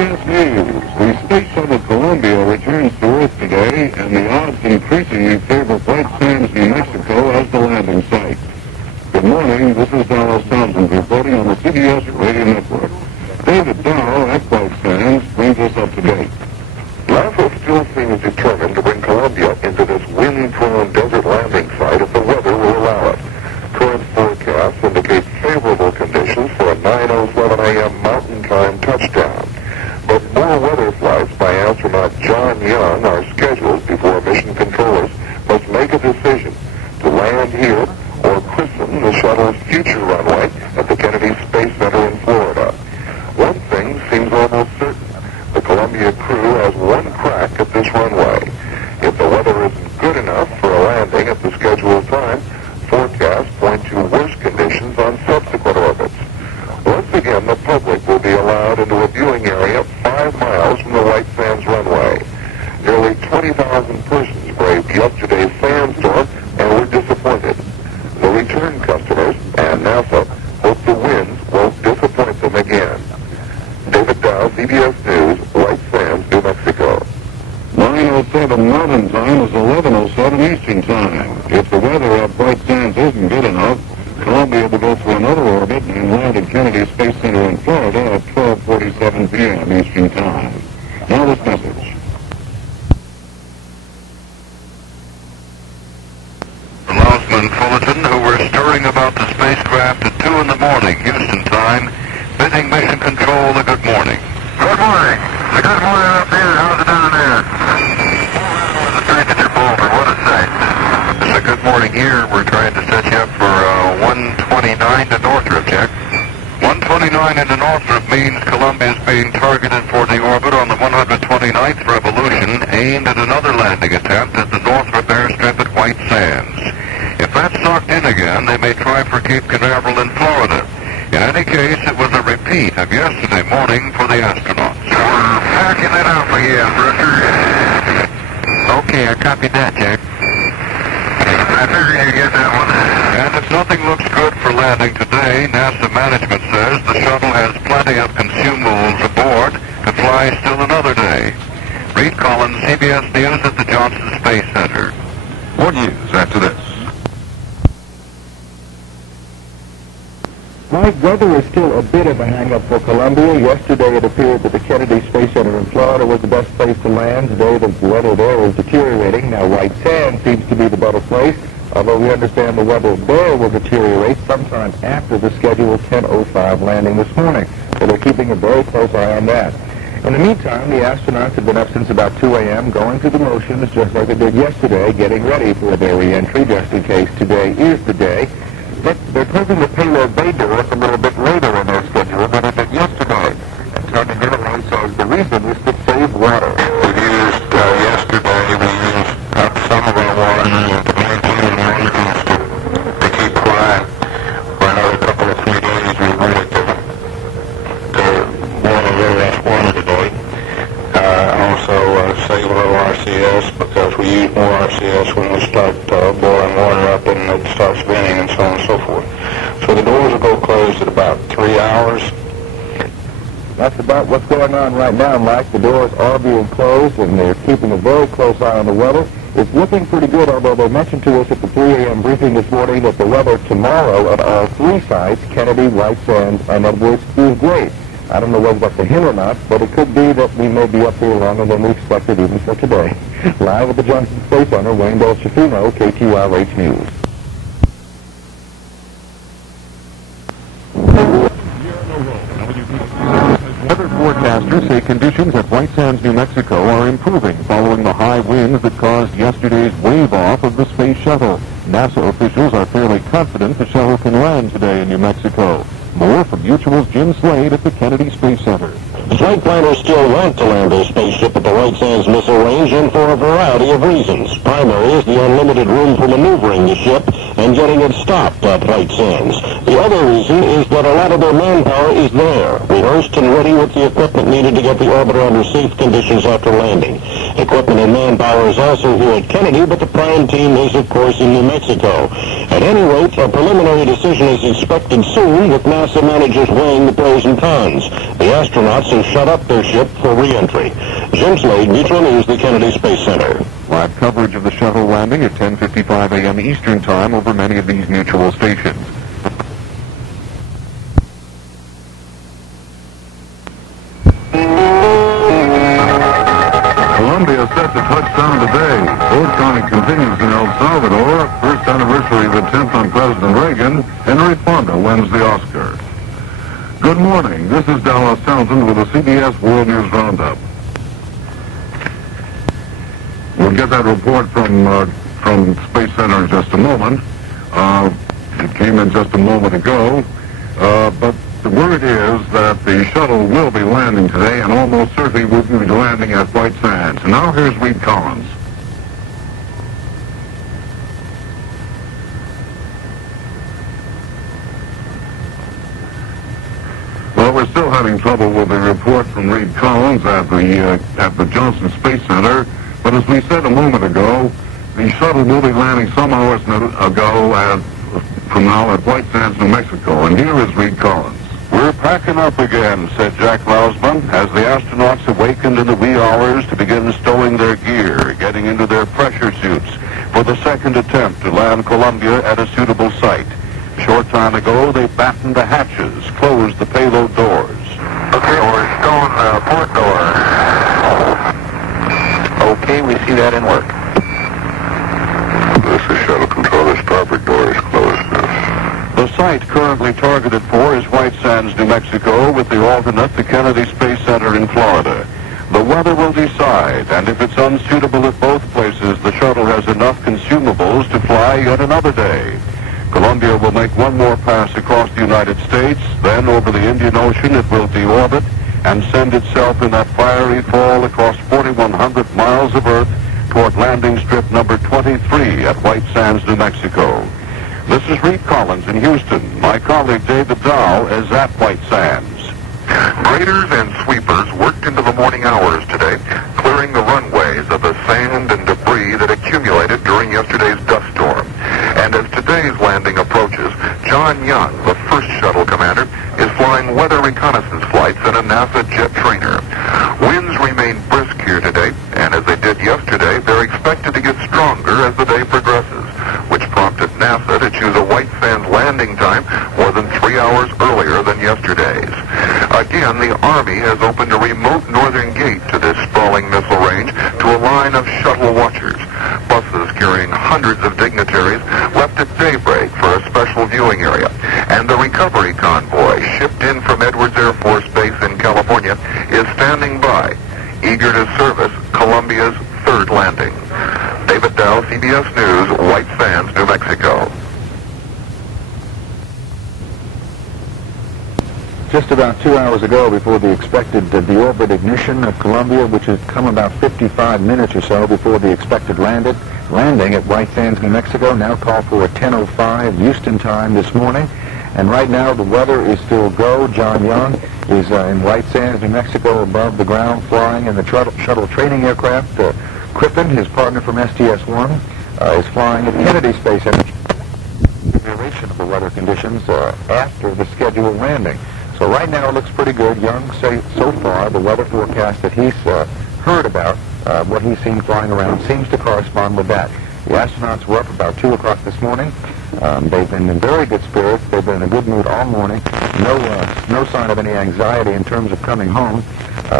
CBS News. The Space Shuttle Columbia returns to Earth today, and the odds increasingly favor White Sands, New Mexico as the landing site. Good morning, this is Dallas Townsend reporting on the CBS Radio Network. David Dow at White Sands brings us up to date. NASA still seems determined to bring Columbia into this wind-prone desert landing site if the weather will allow it. Current forecasts indicate favorable conditions for a 9:07 a.m. Mountain Time touchdown. But more weather flights by astronaut John Young are scheduled before mission controllers must make a decision to land here or christen the shuttle's future runway at the Kennedy Space Center in Florida. One thing seems almost certain. The Columbia crew has one crack at this runway. If the weather isn't good enough for a landing at the scheduled time, forecasts point to worse conditions on subsequent orbits. Once again, the public will be allowed into a viewing area 5 miles from the White Sands runway. Nearly 20,000 persons braved yesterday's sandstorm and were disappointed. The return customers and NASA hope the winds won't disappoint them again. David Dow, CBS News, White Sands, New Mexico. 9:07 Mountain Time is 11:07 Eastern Time. If the weather at White Sands isn't good enough, Columbia will go for another orbit and land at Kennedy Space Center in Florida at 12:47 p.m. Eastern Time. Now this message. Announcement bulletin who were stirring about the spacecraft at 2 in the morning, Houston time, bidding mission control a good morning. Good morning. A good morning up here. How's it down there? The Stranger Boulder, what a sight. It's a good morning here. We're trying to set you up for 129 to Northrop, Jack. 129 into Northrop means Columbia is being targeted for the orbit on the 129th revolution, aimed at another landing attempt at the Northrop airstrip at White Sands. If that's knocked in again, they may try for Cape Canaveral in Florida. In any case, it was a repeat of yesterday morning for the astronauts. We're packing it up again, Brewster. Okay, I copied that, Jack. I figured you'd get that one. And if nothing looks good for landing today, NASA management says the shuttle has plenty of consumables aboard to fly still another day. Reed Collins, CBS News at the Johnson Space Center. More news after this. Mike, weather is still a bit of a hang-up for Columbia. Yesterday it appeared that the Kennedy Space Center in Florida was the best place to land. Today the weather there is deteriorating. Now White Sands seems to be the better place, although we understand the weather there will deteriorate sometime after the scheduled 10:05 landing this morning. So they're keeping a very close eye on that. In the meantime, the astronauts have been up since about 2 a.m. going through the motions just like they did yesterday, getting ready for their re-entry just in case today is the day. But they're closing the payload bay doors a little bit later in their schedule than it did yesterday. And Tony Gilliland says the reason is to save water. We used, yesterday, we used up some of our water to maintain the engines to keep quiet for another couple of 3 days. We wanted to boil a little less water today. Also save a little RCS because we use more RCS when we start boiling water up and it starts spinning and so on and so forth. So the doors will go closed at about 3 hours. That's about what's going on right now, Mike. The doors are being closed, and they're keeping a very close eye on the weather. It's looking pretty good, although they mentioned to us at the 3 a.m. briefing this morning that the weather tomorrow at all 3 sites, Kennedy, White Sands, and Edwards, is great. I don't know whether that's a hint or not, but it could be that we may be up here longer than we expected even for today. Live at the Johnson Space Center, Wayne Belchifino, KTRH News. Weather forecasters say conditions at White Sands, New Mexico are improving following the high winds that caused yesterday's wave-off of the space shuttle. NASA officials are fairly confident the shuttle can land today in New Mexico. More from Mutual's Jim Slade at the Kennedy Space Center. Flight planners still want to land their spaceship at the White Sands Missile Range, and for a variety of reasons. Primary is the unlimited room for maneuvering the ship and getting it stopped at White Sands. The other reason is that a lot of their manpower is there. rehearsed and ready with the equipment needed to get the orbiter under safe conditions after landing. Equipment and manpower is also here at Kennedy, but the prime team is, of course, in New Mexico. At any rate, a preliminary decision is expected soon, with NASA managers weighing the pros and cons. The astronauts have shut up their ship for re-entry. Jim Slade, Mutual News, the Kennedy Space Center. Live coverage of the shuttle landing at 10:55 a.m. Eastern Time over many of these Mutual stations. Columbia set to touchdown today. Boat counting continues in El Salvador. First anniversary of the 10th on President Reagan. Henry Fonda wins the Oscar. Good morning. This is Dallas Townsend with the CBS World News Roundup. We'll get that report from Space Center in just a moment. It came in just a moment ago. But the word is that the shuttle will be landing today, and almost certainly will be landing at White Sands. And now here's Reed Collins. Well, we're still having trouble with the report from Reed Collins at the Johnson Space Center. But as we said a moment ago, the shuttle will be landing some hours ago from now at White Sands, New Mexico. And here is Reed Collins. We're packing up again, said Jack Lausman, as the astronauts awakened in the wee hours to begin stowing their gear, getting into their pressure suits for the second attempt to land Columbia at a suitable site. A short time ago, they battened the hatches, closed the payload doors. Okay, we're stowing the port door. Okay, we see that in work. This is shuttle control. The starboard door is closed now. The site currently targeted for is White Sands, New Mexico, with the alternate, the Kennedy Space Center in Florida. The weather will decide, and if it's unsuitable at both places, the shuttle has enough consumables to fly yet another day. Columbia will make one more pass across the United States, then over the Indian Ocean it will deorbit and send itself in that fiery fall across 4,100 miles of Earth toward landing strip number 23 at White Sands, New Mexico. This is Reed Collins in Houston. My colleague David Dow is at White Sands. Graders and sweepers worked into the morning hours today, clearing the runways of the sand and debris that accumulated during yesterday's dust storm. And as today's landing approaches, John Young, the first shuttle commander, is flying weather reconnaissance flights in a NASA jet trainer. Winds remain brisk here today, and as they did yesterday, they're expected to get stronger as the day progresses, which prompted NASA to choose a White Sands landing time more than 3 hours earlier than yesterday's. Again, the Army has opened a remote northern gate to this sprawling missile range to a line of shuttle watchers. Buses carrying hundreds of dignitaries left at daybreak for a special viewing area, and the recovery convoy shipped in from Edwards Air Force Base in California is standing by, eager to service Columbia's third landing. David Dow, CBS News, White Sands, New Mexico. Just about 2 hours ago, before the expected deorbit ignition of Columbia, which has come about 55 minutes or so before the expected landing at White Sands, New Mexico, now called for at 10:05 Houston time this morning. And right now, the weather is still go. John Young is in White Sands, New Mexico, above the ground, flying in the shuttle training aircraft. Crippen, his partner from STS-3, is flying at Kennedy Space Center. Duration of the weather conditions after the scheduled landing. So right now it looks pretty good. Young, so far, the weather forecast that he's heard about, what he's seen flying around, seems to correspond with that. The astronauts were up about 2 o'clock this morning. They've been in very good spirits. They've been in a good mood all morning. No sign of any anxiety in terms of coming home.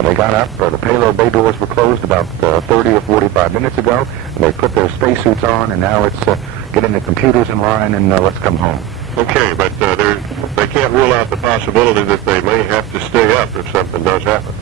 They got up. The payload bay doors were closed about 30 or 45 minutes ago. They put their spacesuits on, and now it's getting the computers in line and let's come home. Okay, but they can't rule out the possibility that they may have to stay up if something does happen.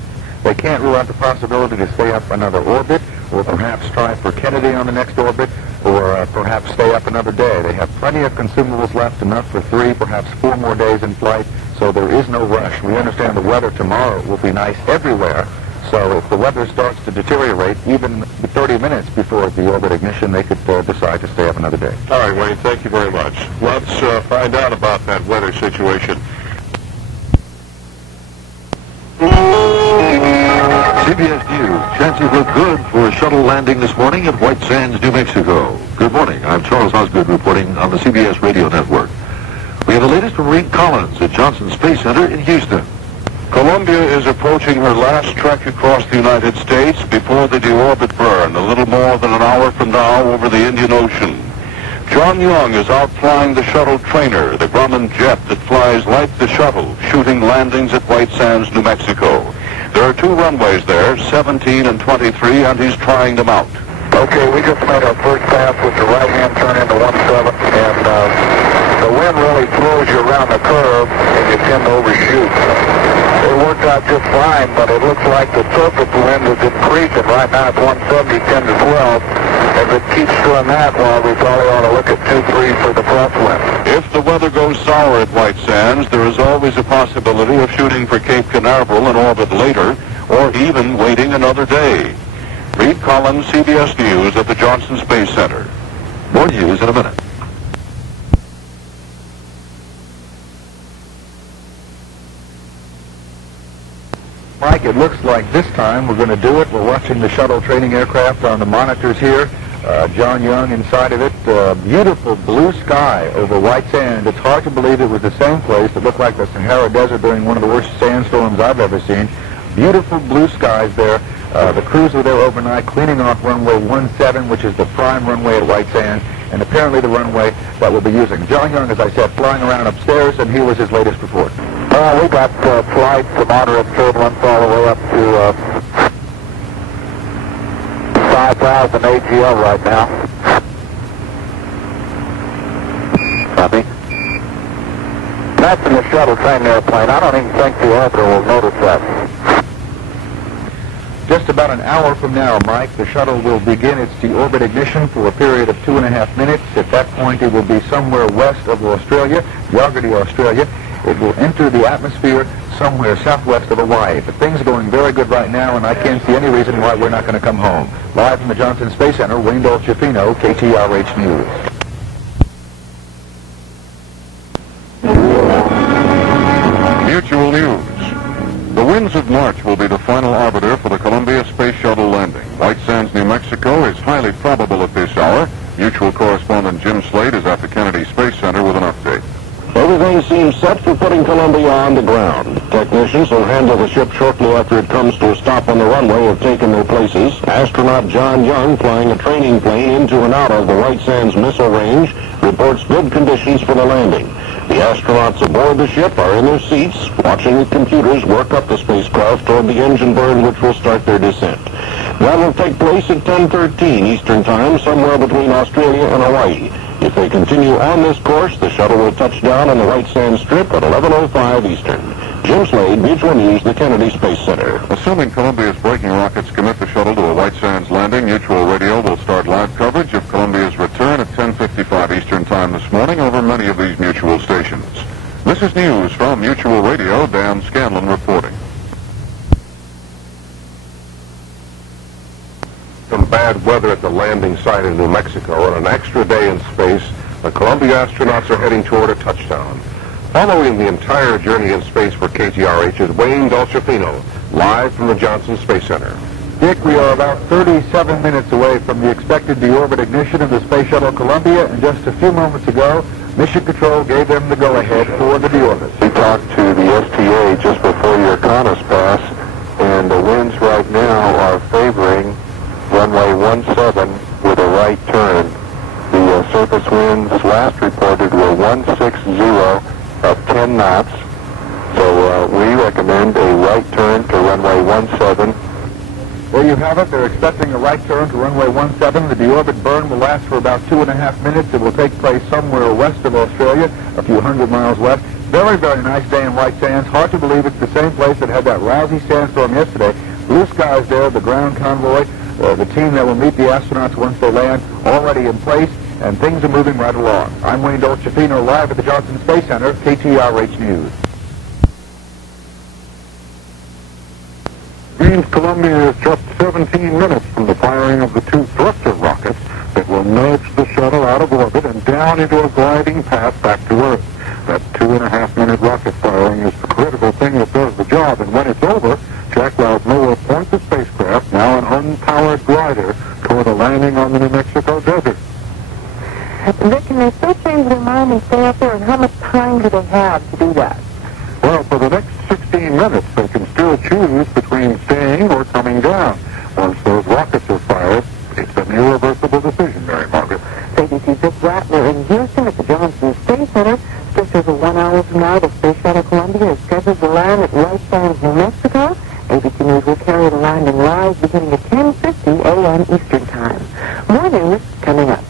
They can't rule out the possibility to stay up another orbit, or perhaps try for Kennedy on the next orbit, or perhaps stay up another day. They have plenty of consumables left, enough for 3, perhaps 4 more days in flight, so there is no rush. We understand the weather tomorrow will be nice everywhere, so if the weather starts to deteriorate, even 30 minutes before the orbit ignition, they could decide to stay up another day. All right, Wayne, thank you very much. Let's find out about that weather situation. CBS News. Chances look good for a shuttle landing this morning at White Sands, New Mexico. Good morning. I'm Charles Osgood reporting on the CBS Radio Network. We have the latest from Reed Collins at Johnson Space Center in Houston. Columbia is approaching her last trek across the United States before the deorbit burn, a little more than an hour from now over the Indian Ocean. John Young is out flying the shuttle trainer, the Grumman jet that flies like the shuttle, shooting landings at White Sands, New Mexico. There are two runways there, 17 and 23, and he's trying them out. Okay, we just made our first pass with the right-hand turn into 17, and the wind really throws you around the curve, and you tend to overshoot. It worked out just fine, but it looks like the surface wind is increasing. Right now it's 170, 10 to 12. If it keeps doing that, well, we probably ought to look at 2-3 for the crosswind. If the weather goes sour at White Sands, there is always a possibility of shooting for Cape Canaveral in orbit later, or even waiting another day. Reed Collins, CBS News at the Johnson Space Center. More news in a minute. Mike, it looks like this time we're going to do it. We're watching the shuttle training aircraft on the monitors here. John Young inside of it. Beautiful blue sky over White Sands. It's hard to believe it was the same place. It looked like the Sahara Desert during one of the worst sandstorms I've ever seen. Beautiful blue skies there. The crews were there overnight cleaning off runway 17, which is the prime runway at White Sands, and apparently the runway that we'll be using. John Young, as I said, flying around upstairs, and here was his latest report. We got flights to moderate turbulence all the way up to 5,000 AGL right now. Copy. That's in the shuttle train airplane. I don't even think the orbiter will notice that. Just about an hour from now, Mike, the shuttle will begin its deorbit ignition for a period of 2.5 minutes. At that point, it will be somewhere west of Australia, Yargady, Australia. It will enter the atmosphere somewhere southwest of Hawaii. But things are going very good right now, and I can't see any reason why we're not going to come home. Live from the Johnson Space Center, Wayne Dolcefino, KTRH News. Mutual News. The winds of March will be the final arbiter for the Columbia Space Shuttle landing. White Sands, New Mexico is highly probable at this hour. Mutual correspondent Jim Slade is at the Kennedy Space Center with an update. Everything seems set for putting Columbia on the ground. Technicians who handle the ship shortly after it comes to a stop on the runway have taken their places. Astronaut John Young, flying a training plane into and out of the White Sands missile range, reports good conditions for the landing. The astronauts aboard the ship are in their seats, watching the computers work up the spacecraft toward the engine burn, which will start their descent. That will take place at 10:13 Eastern Time, somewhere between Australia and Hawaii. If they continue on this course, the shuttle will touch down on the White Sands Strip at 11:05 Eastern. Jim Slade, Mutual News, the Kennedy Space Center. Assuming Columbia's braking rockets commit the shuttle to a White Sands landing, Mutual Radio will start live coverage of Columbia's return at 10:55 Eastern Time this morning over many of these Mutual stations. This is news from Mutual Radio. Dan Scanlon reporting. Some bad weather at the landing site in New Mexico and an extra day in space, the Columbia astronauts are heading toward a touchdown. Following the entire journey in space for KTRH is Wayne Dolcefino, live from the Johnson Space Center. Dick, we are about 37 minutes away from the expected deorbit ignition of the Space Shuttle Columbia, and just a few moments ago, Mission Control gave them the go-ahead for the deorbit. We talked to the STA just before your CONUS pass, and the winds right now are favoring runway 17 with a right turn. The surface winds last reported were 160 at 10 knots. So we recommend a right turn to runway 17. There you have it. They're expecting a right turn to runway 17. The deorbit burn will last for about 2.5 minutes. It will take place somewhere west of Australia, a few hundred miles west. Very, very nice day in White Sands. Hard to believe it's the same place that had that lousy sandstorm yesterday. Blue skies there, the ground convoy, the team that will meet the astronauts once they land, already in place, and things are moving right along. I'm Wayne Dolcefino, live at the Johnson Space Center, KTRH News. Means Columbia is just 17 minutes from the firing of the two thruster rockets that will nudge the shuttle out of orbit and down into a gliding path back to Earth. That 2.5-minute rocket firing is the critical thing that does the job, and when it's over, check while NOAA points the spacecraft, now an unpowered glider, toward a landing on the New Mexico desert. Vic, can they still change their mind and stay up there, and how much time do they have to do that? Well, for the next 16 minutes, they can still choose between staying or coming down. Once those rockets are fired, it's an irreversible decision, Mary Margaret. ABC Vic Ratner in Houston at the Johnson Space Center. Just over 1 hour from now, the Space Shuttle Columbia is scheduled to land at White Sands, New Mexico. ABC News will carry the landing live beginning at 10:50 a.m. Eastern Time. More news coming up.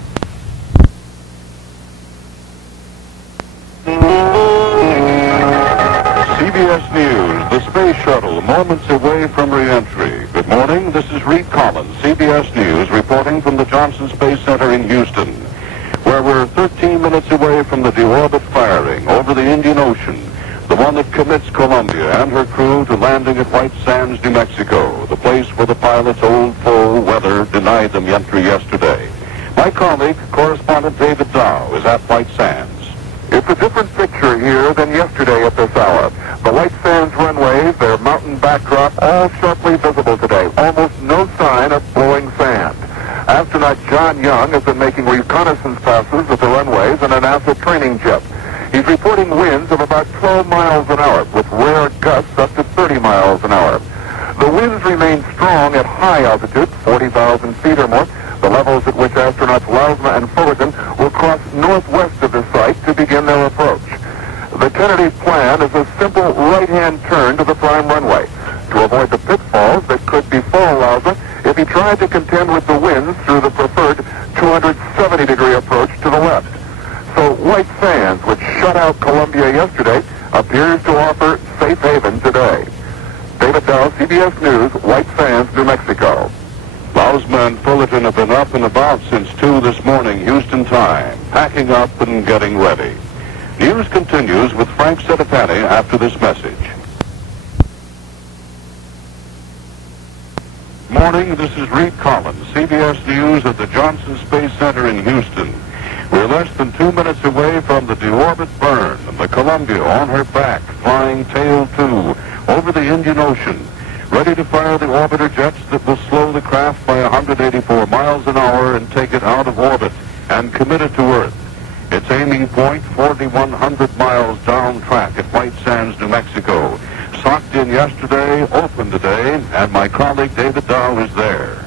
CBS News, the Space Shuttle, moments away from re-entry. Good morning, this is Reed Collins, CBS News, reporting from the Johnson Space Center in Houston, where we're 13 minutes away from the deorbit firing over the Indian Ocean, the one that commits Columbia and her crew to landing at White Sands, New Mexico, the place where the pilot's old foe, weather, denied them entry yesterday. My colleague, correspondent David Dow, is at White Sands. It's a different picture here than yesterday at this hour. The White Sands runways, their mountain backdrop, all sharply visible today. Almost no sign of blowing sand. Astronaut John Young has been making reconnaissance passes at the runways in a NASA training jet. He's reporting winds of about 12 miles an hour, with rare gusts up to 30 miles an hour. The winds remain strong at high altitude, 40,000 feet or more, the levels at which astronauts Lausma and Fullerton will cross northwest of the site to begin their approach. The Kennedy plan is a simple right-hand turn to the prime runway to avoid the pitfalls that could befall Lausma if he tried to contend with the winds through the preferred 270-degree approach to the left. So White Sands, which shut out Columbia yesterday, appears to offer safe haven today. David Dow, CBS News, White Sands, New Mexico. Lausma and Fullerton have been up and about since 2 this morning, Houston time, packing up and getting ready. News continues with Frank Sedapani after this message. Morning, this is Reed Collins, CBS News at the Johnson Space Center in Houston. We're less than 2 minutes away from the deorbit burn and the Columbia on her back, flying tail to over the Indian Ocean, ready to fire the orbiter jets that will slow the craft by 184 miles an hour and take it out of orbit and commit it to Earth. Its aiming point, 4,100 miles down track at White Sands, New Mexico. Socked in yesterday, open today, and my colleague David Dow is there.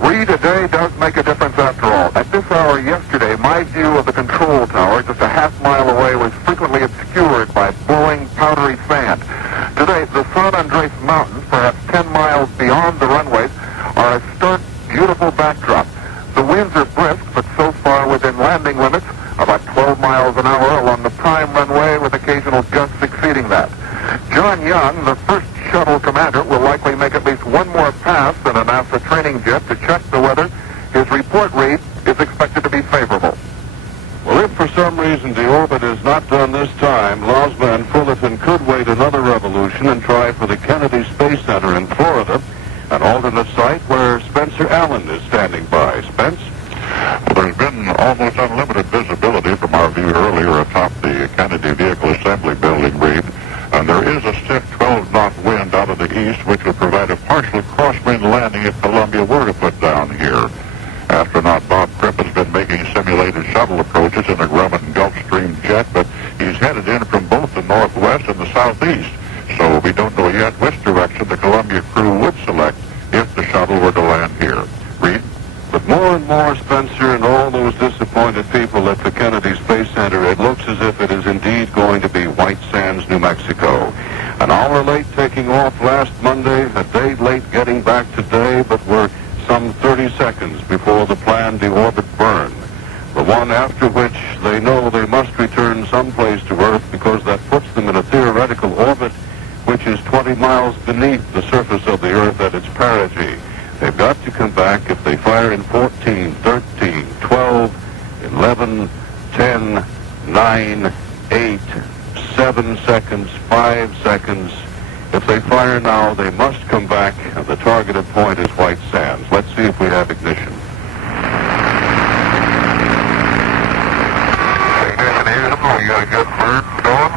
Reed, a day does make a difference after all. At this hour yesterday, my view of the control tower just a half-mile away was frequently obscured by blowing powdery sand. Today, the San Andres Mountains, perhaps 10 miles beyond the runways, are a stark, beautiful backdrop. The winds are brisk, but so far within landing limits, about 12 miles an hour along the prime runway, with occasional gusts exceeding that. John Young, the first shuttle commander, will likely make at least one more pass in a NASA training jet to check the weather. His report read is expected to be favorable. Well, if for some reason deorbit is not done this time, Lausma and Fullerton could wait another revolution and try for the Kennedy Space Center in Florida, an alternate site where Spencer Allen is standing by. Spence? Well, there's been almost unlimited visibility from our view earlier atop the Kennedy Vehicle Assembly Building, Reed. And there is a stiff 12-knot wind out of the east, which would provide a partial crosswind landing if Columbia were to put down here. Astronaut Bob Cripp has been making simulated shuttle approaches in a Grumman Gulfstream jet, but he's headed in from both the northwest and the southeast. So we don't know yet which direction the Columbia crew would select if the shuttle were to land here. Reed? But more and more, Spencer, and all those disappointed people at the Kennedy Space Center, it looks as if it is indeed going to be White Sands, New Mexico. An hour late taking off last Monday, a day late getting back today, but we're some 30 seconds before the planned deorbit burn. The one after which they know they must return someplace to Earth because that puts them in a theoretical orbit which is 20 miles beneath the surface of the Earth at its perigee. They've got to come back if they fire in 14, 13, 12, 11, 10, 9, 8, 7 seconds, 5 seconds. If they fire now, they must come back, and the targeted point is White Sands. Let's see if we have ignition. Ignition usable. You got a good bird going?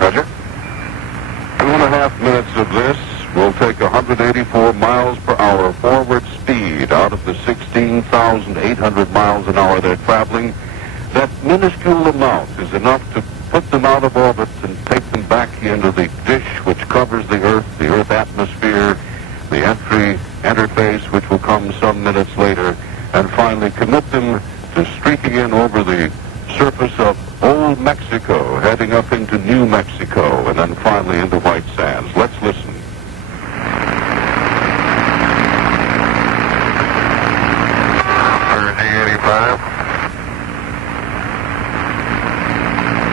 Roger. 2.5 1.5 minutes of this will take 184 miles per hour forward speed out of the 16,800 miles an hour they're traveling. That minuscule amount is enough to put them out of orbit and take them back into the dish which covers the Earth atmosphere, the interface which will come some minutes later, and finally commit them to streaking in over the surface of Old Mexico, heading up into New Mexico, and then finally into White Sands. Let's listen.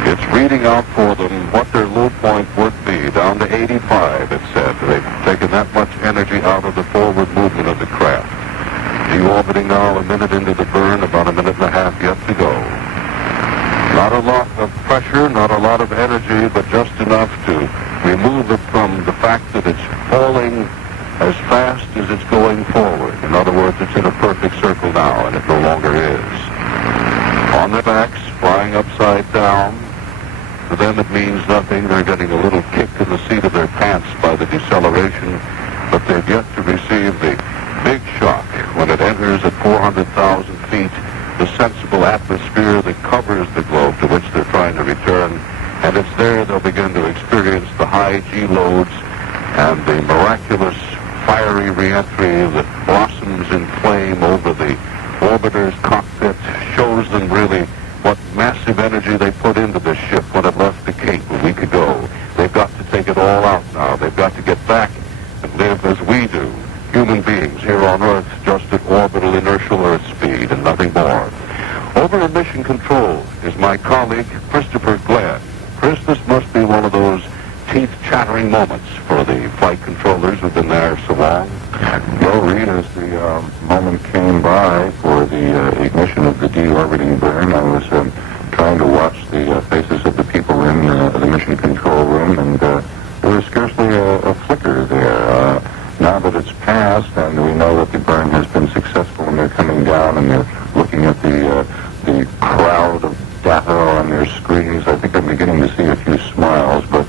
It's reading out for them what their low point would be, down to 85, it said. They've taken that much energy out of the forward movement of the craft. Deorbiting now, a minute into the burn, about a minute and a half yet to go. Not a lot of pressure, not a lot of energy, but just enough to remove it from the fact that it's falling as fast as it's going forward. In other words, it's in a perfect circle now, and it no longer is. On their backs, flying upside down. To them it means nothing. They're getting a little kick in the seat of their pants by the deceleration, but they've yet to receive the big shock when it enters at 400,000 feet, the sensible atmosphere that covers the globe to which they're trying to return, and it's there they'll begin to experience the high G loads and the miraculous fiery reentry that blossoms in flame over the orbiter's cockpit, shows them really what massive energy they put into this ship when it left the Cape a week ago. They've got to take it all out now. They've got to get back and live as we do, human beings here on Earth, just at orbital inertial Earth speed and nothing more. Over in Mission Control is my colleague, Christopher Glenn. Chris, this must be one of those teeth-chattering moments for the flight controllers who've been there so long. Well, Reed, as the moment came by for the ignition of the deorbiting burn, I was trying to watch the faces of the people in the mission control room, and there was scarcely a flicker there. Now that it's passed and we know that the burn has been successful and they're coming down and they're looking at the crowd of data on their screens, I think I'm beginning to see a few smiles, but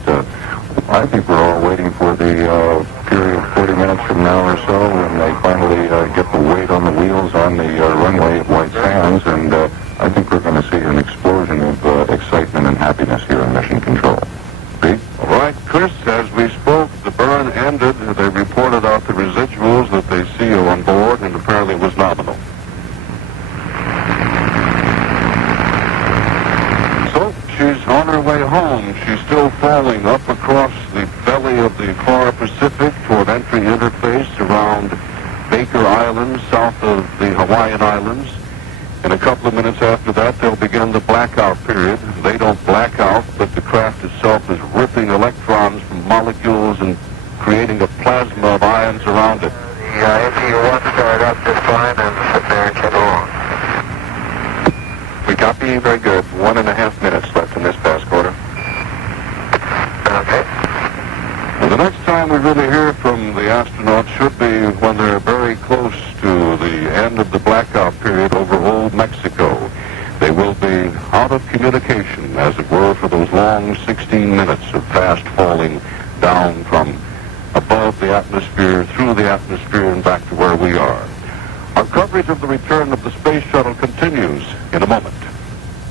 I think we're all waiting for the period of 40 minutes from now or so when they finally get the weight on the wheels on the runway at White Sands, and I think we're going to see an explosion of excitement and happiness here in Mission Control. Pete? All right, Chris, as we spoke, the burn ended. They reported out the residuals that they see on board, and apparently it was nominal. So she's on her way home. She's still falling up across the belly of the far Pacific toward entry interface around Baker Island, south of the Hawaiian Islands. In a couple of minutes after that, they'll begin the blackout period. They don't black out, but the craft itself is ripping electrons from molecules and creating a plasma of ions around it. The NT1 started up just fine and sit there and chug along. We copy. Very good. 1.5 minutes left in this past quarter. Okay. And the next time we really hear from the astronauts should be when they're very close to the end of the blackout period over Old Mexico. They will be out of communication, as it were, for those long 16 minutes of fast falling down from above the atmosphere, through the atmosphere, and back to where we are. Our coverage of the return of the space shuttle continues in a moment.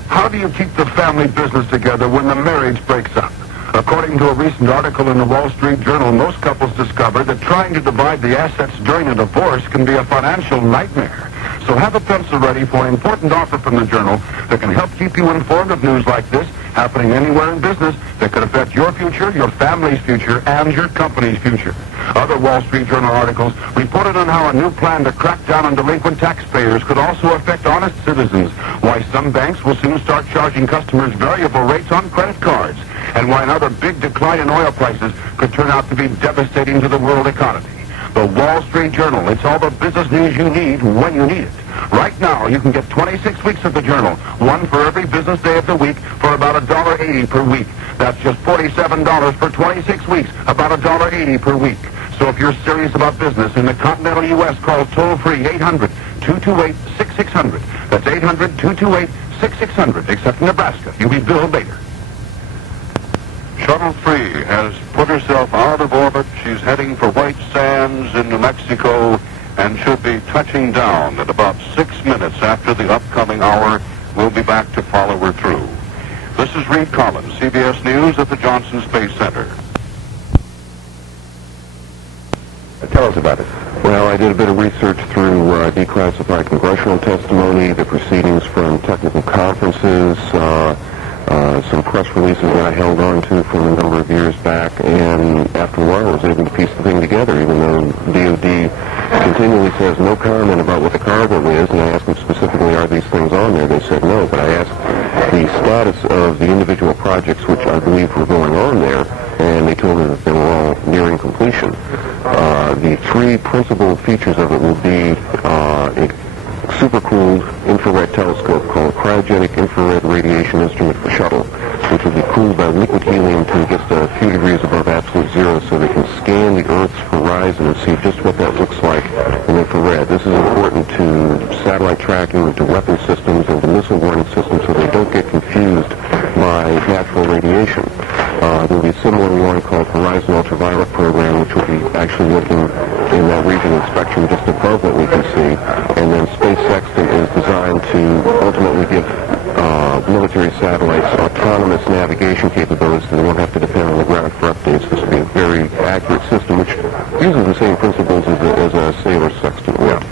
How do you keep the family business together when the marriage breaks up? According to a recent article in the Wall Street Journal, most couples discover that trying to divide the assets during a divorce can be a financial nightmare. So have a pencil ready for an important offer from the Journal that can help keep you informed of news like this happening anywhere in business that could affect your future, your family's future, and your company's future. Other Wall Street Journal articles reported on how a new plan to crack down on delinquent taxpayers could also affect honest citizens, why some banks will soon start charging customers variable rates on credit cards, and why another big decline in oil prices could turn out to be devastating to the world economy. The Wall Street Journal. It's all the business news you need when you need it. Right now, you can get 26 weeks of the Journal, one for every business day of the week, for about $1.80 per week. That's just $47 for 26 weeks, about $1.80 per week. So if you're serious about business in the continental U.S., call toll-free 800-228-6600. That's 800-228-6600, except in Nebraska. You'll be billed later. Shuttle 3 has put herself out of orbit. She's heading for White Sands in New Mexico and should be touching down at about 6 minutes after the upcoming hour. We'll be back to follow her through. This is Reed Collins, CBS News at the Johnson Space Center. Tell us about it. Well, I did a bit of research through declassified congressional testimony, the proceedings from technical conferences, some press releases that I held on to from a number of years back, and after a while I was able to piece the thing together, even though DOD continually says no comment about what the cargo is, and I asked them specifically, are these things on there? They said no, but I asked the status of the individual projects which I believe were going on there, and they told me that they were all nearing completion. The three principal features of it will be a supercooled infrared telescope called Cryogenic Infrared Radiation Instrument for Shuttle, which will be cooled by liquid helium to just a few degrees above absolute zero so they can scan the Earth's horizon and see just what that looks like in infrared. This is important to satellite tracking, to weapon systems, and to missile warning systems so they don't get confused by natural radiation. There will be a similar one called Horizon Ultraviolet Program, which will be actually looking in that region of spectrum just above what we can see. And then Space Sextant is designed to ultimately give military satellites autonomous navigation capabilities so they won't have to depend on the ground for updates. This will be a very accurate system, which uses the same principles as a sailor sextant would.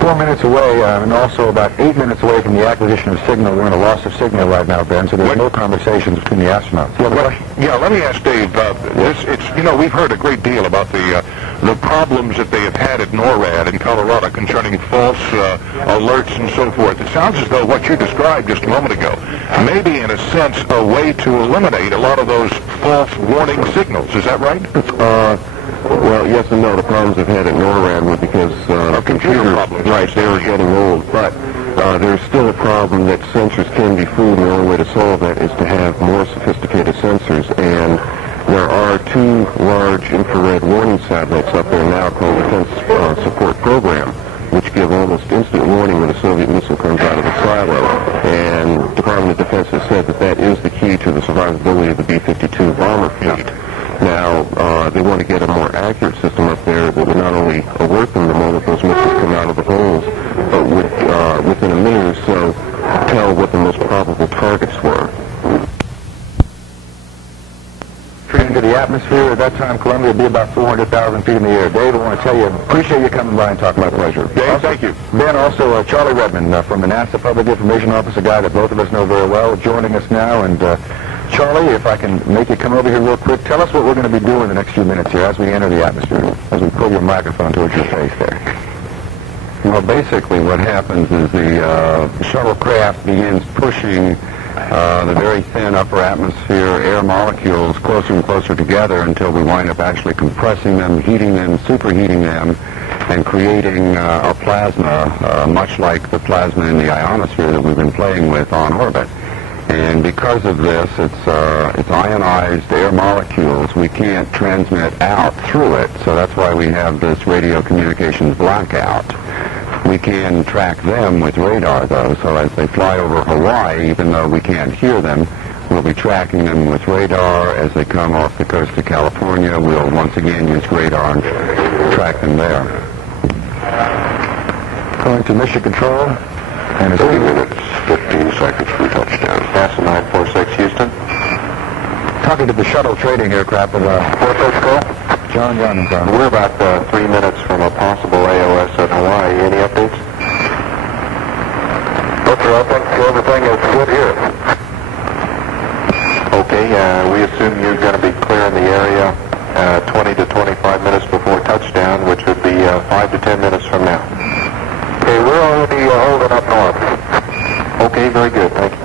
4 minutes away, and also about 8 minutes away from the acquisition of signal. We're in a loss of signal right now, Ben, so there's no conversations between the astronauts. Yeah, let me ask Dave. We've heard a great deal about the problems that they have had at NORAD in Colorado concerning false alerts and so forth. It sounds as though what you described just a moment ago may be, in a sense, a way to eliminate a lot of those false warning signals. Is that right? Well, yes and no. The problems they've had at NORAD were because computer problems. Right, they were getting old. But there's still a problem that sensors can be fooled, and the only way to solve that is to have more sophisticated sensors. And there are two large infrared warning satellites up there now called Defense Support Program, which give almost instant warning when a Soviet missile comes out of the silo. And the Department of Defense has said that that is the key to the survivability of the B-52 bomber fleet. Now, they want to get a more accurate system up there that would not only alert them the moment those missiles come out of the holes, but would, within a minute or so, tell what the most probable targets were. Into the atmosphere. At that time, Columbia would be about 400,000 feet in the air. Dave, I want to tell you, appreciate you coming by and talking. My pleasure. Dave, thank you. Ben, also Charlie Redmond from the NASA Public Information Office, a guy that both of us know very well, joining us now. And Charlie, if I can make you come over here real quick, tell us what we're going to be doing the next few minutes here as we enter the atmosphere, as we pull your microphone towards your face there. Well, basically what happens is the shuttlecraft begins pushing the very thin upper atmosphere air molecules closer and closer together until we wind up actually compressing them, heating them, superheating them, and creating a plasma, much like the plasma in the ionosphere that we've been playing with on orbit. And because of this, it's ionized air molecules. We can't transmit out through it, so that's why we have this radio communications blackout. We can track them with radar, though, so as they fly over Hawaii, even though we can't hear them, we'll be tracking them with radar. As they come off the coast of California, we'll once again use radar and track them there. Going to Mission Control, and it's 3 minutes, 15 seconds from touchdown. NASA 946, Houston. Talking to the shuttle trading aircraft of 46, go. John Young. We're about 3 minutes from a possible AOS at Hawaii. Any updates? I think everything is good here. Okay, we assume you're going to be clearing the area 20 to 25 minutes before touchdown, which would be 5 to 10 minutes from now. Okay, we're already holding up north. Okay, very good, thank you.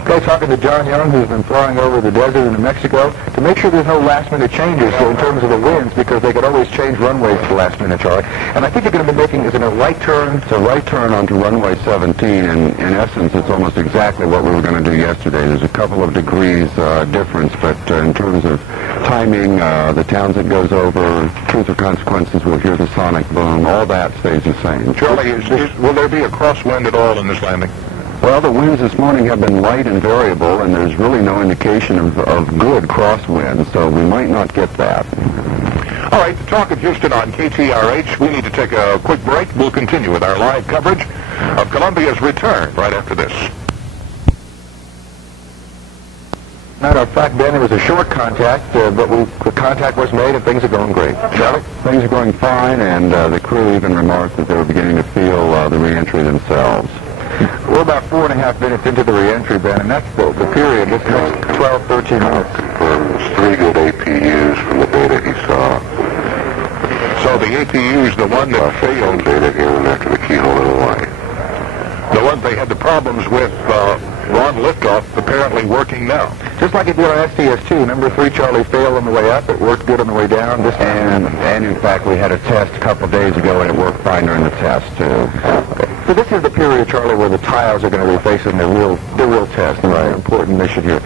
Okay, talking to John Young, who's been flying over the desert in New Mexico to make sure there's no last-minute changes in terms of the winds, because they could always change runways at the last minute, Charlie. And I think you're going to be making, is it a right turn? It's a right turn onto runway 17, and in essence, it's almost exactly what we were going to do yesterday. There's a couple of degrees difference, but in terms of timing, the towns it goes over, truth or consequences, we'll hear the sonic boom, all that stays the same. Charlie, will there be a crosswind at all in this landing? Well, the winds this morning have been light and variable, and there's really no indication of good crosswinds, so we might not get that. All right, the talk of Houston on KTRH. We need to take a quick break. We'll continue with our live coverage of Columbia's return right after this. Matter of fact, Ben, it was a short contact, but the contact was made and things are going great. Charlie? Things are going fine, and the crew even remarked that they were beginning to feel the reentry themselves. We're about 4.5 minutes into the reentry, Ben, and that's the period. This next 12, 13 minutes. Confirms 3 good APUs from the data he saw. So the APU's the one that failed. Data in after the keyhole in Hawaii. The one they had the problems with on liftoff apparently working now. Just like it did on STS-2. Number 3 Charlie failed on the way up. It worked good on the way down. This time. And in fact, we had a test a couple of days ago, and it worked fine during the test, too. Okay. So this is the period, Charlie, where the tiles are going to be facing their real test. Right. Important mission here.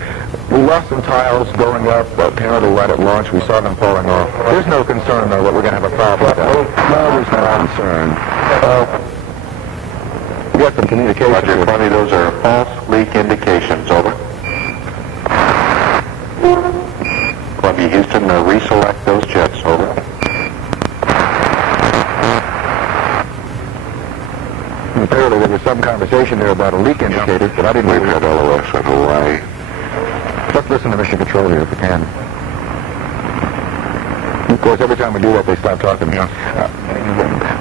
We lost some tiles going up, apparently right at launch. We saw them falling off. There's no concern, though, that we're going to have a problem with that. No, there's no concern. We got some communication. Roger, Funny, those are false leak indications. Over. Columbia, Houston, reselect those jets. Over. Apparently there was some conversation there about a leak indicator, but I didn't... We've had LOS in Hawaii. Let's listen to Mission Control here if we can. Of course, every time we do that, they stop talking. Yeah.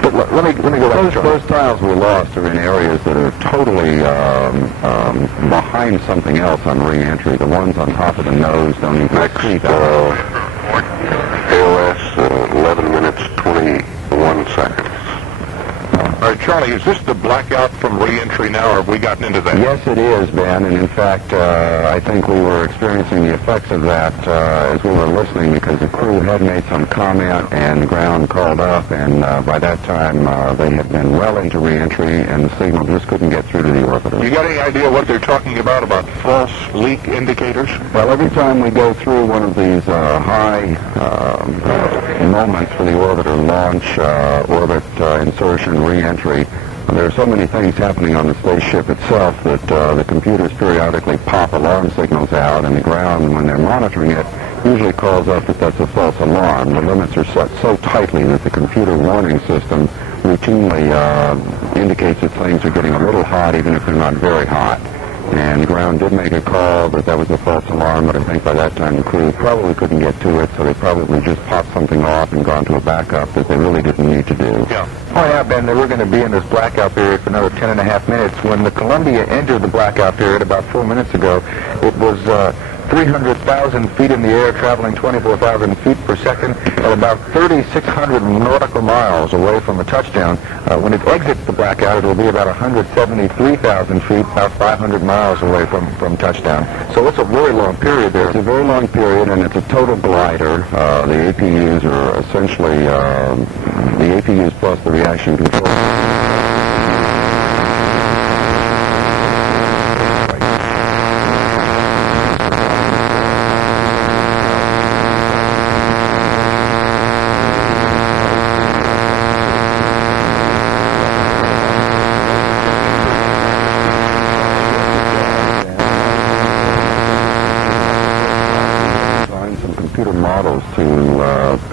But let me go back to Those tiles we lost are in areas that are totally behind something else on re-entry. The ones on top of the nose don't even see that. AOS, 11 minutes, 21 seconds. All right, Charlie, is this the blackout from re-entry now, or have we gotten into that? Yes, it is, Ben, and in fact, I think we were experiencing the effects of that as we were listening, because the crew had made some comment and the ground called up, and by that time they had been well into re-entry, and the signal just couldn't get through to the orbiter. You got any idea what they're talking about false leak indicators? Well, every time we go through one of these high moments for the orbiter, launch, orbit insertion, re-entry, there are so many things happening on the spaceship itself that the computers periodically pop alarm signals out, and the ground, when they're monitoring it, usually calls up that that's a false alarm. The limits are set so tightly that the computer warning system routinely indicates that things are getting a little hot, even if they're not very hot. And the ground did make a call that that was a false alarm, but I think by that time the crew probably couldn't get to it, so they probably just popped something off and gone to a backup that they really didn't need to do. Yeah. Oh, yeah, Ben, we're going to be in this blackout period for another 10.5 minutes. When the Columbia entered the blackout period about 4 minutes ago, it was 300,000 feet in the air, traveling 24,000 feet per second, at about 3,600 nautical miles away from a touchdown. When it exits the blackout, it will be about 173,000 feet, about 500 miles away from touchdown. So it's a very long period there. It's a very long period, and it's a total glider. The APUs are essentially the APUs plus the reaction control. Models to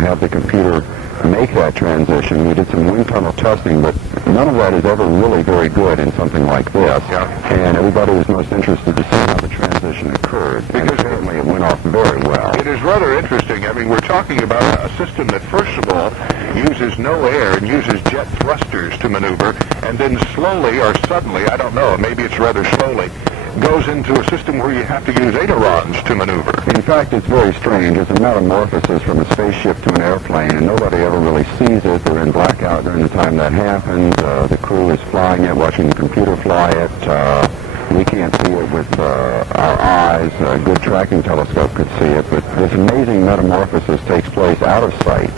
have the computer make that transition. We did some wind tunnel testing, but none of that is ever really very good in something like this. Yeah. And everybody was most interested to see how the transition occurred. And apparently it went off very well. It is rather interesting. I mean, we're talking about a system that, first of all, uses no air and uses jet thrusters to maneuver, and then slowly or suddenly, I don't know, maybe it's rather slowly, goes into a system where you have to use ailerons to maneuver. In fact, it's very strange. It's a metamorphosis from a spaceship to an airplane, and nobody ever really sees it. They're in blackout during the time that happens. The crew is flying it, watching the computer fly it. We can't see it with our eyes. A good tracking telescope could see it, but this amazing metamorphosis takes place out of sight.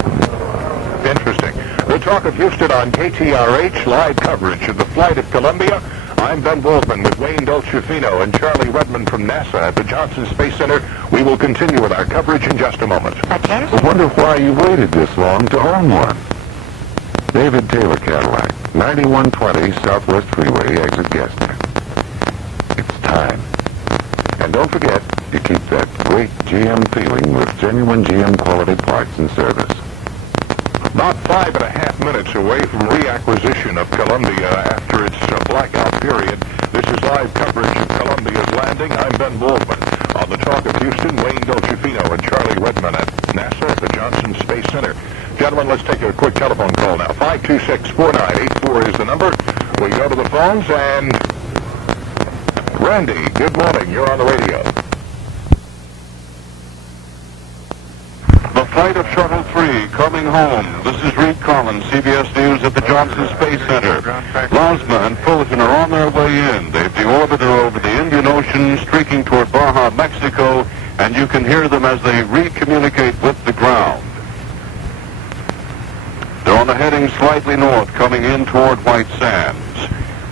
Interesting. The talk of Houston on KTRH, live coverage of the flight of Columbia. I'm Ben Wolfman with Wayne Dolcefino and Charlie Redmond from NASA at the Johnson Space Center. We will continue with our coverage in just a moment. I wonder why you waited this long to own one. David Taylor Cadillac, 9120 Southwest Freeway, exit gas tank. And don't forget, you keep that great GM feeling with genuine GM quality parts and service. About 5.5 minutes away from reacquisition of Columbia after its blackout period. This is live coverage of Columbia's landing. I'm Ben Baldwin. On the Talk of Houston, Wayne Dolcefino and Charlie Redman at NASA at the Johnson Space Center. Gentlemen, let's take a quick telephone call now. 526-4984 is the number. We go to the phones, and Randy, good morning. You're on the radio. The flight of Shuttle 3 coming home. This is Reed Collins, CBS News at the Johnson Space Center. Lasma and Fulton are on their way in. They've deorbited over the Indian Ocean, streaking toward Baja, Mexico, and you can hear them as they recommunicate with the ground. They're on a heading slightly north, coming in toward White Sands.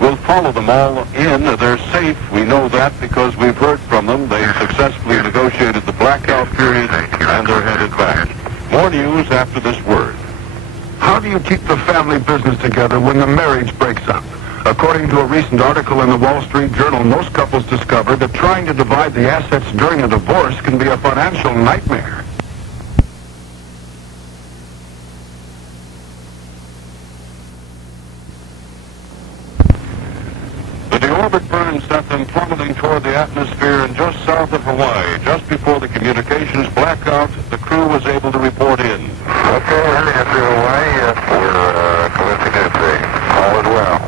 We'll follow them all in. They're safe. We know that because we've heard from them. They've successfully negotiated the blackout period, and they're headed back. More news after this word. How do you keep the family business together when the marriage breaks up? According to a recent article in the Wall Street Journal, most couples discovered that trying to divide the assets during a divorce can be a financial nightmare. Orbit burn sent them plummeting toward the atmosphere and just south of Hawaii. Just before the communications blackout, the crew was able to report in. Okay, heading up to Hawaii. We're coincidentally. All is well.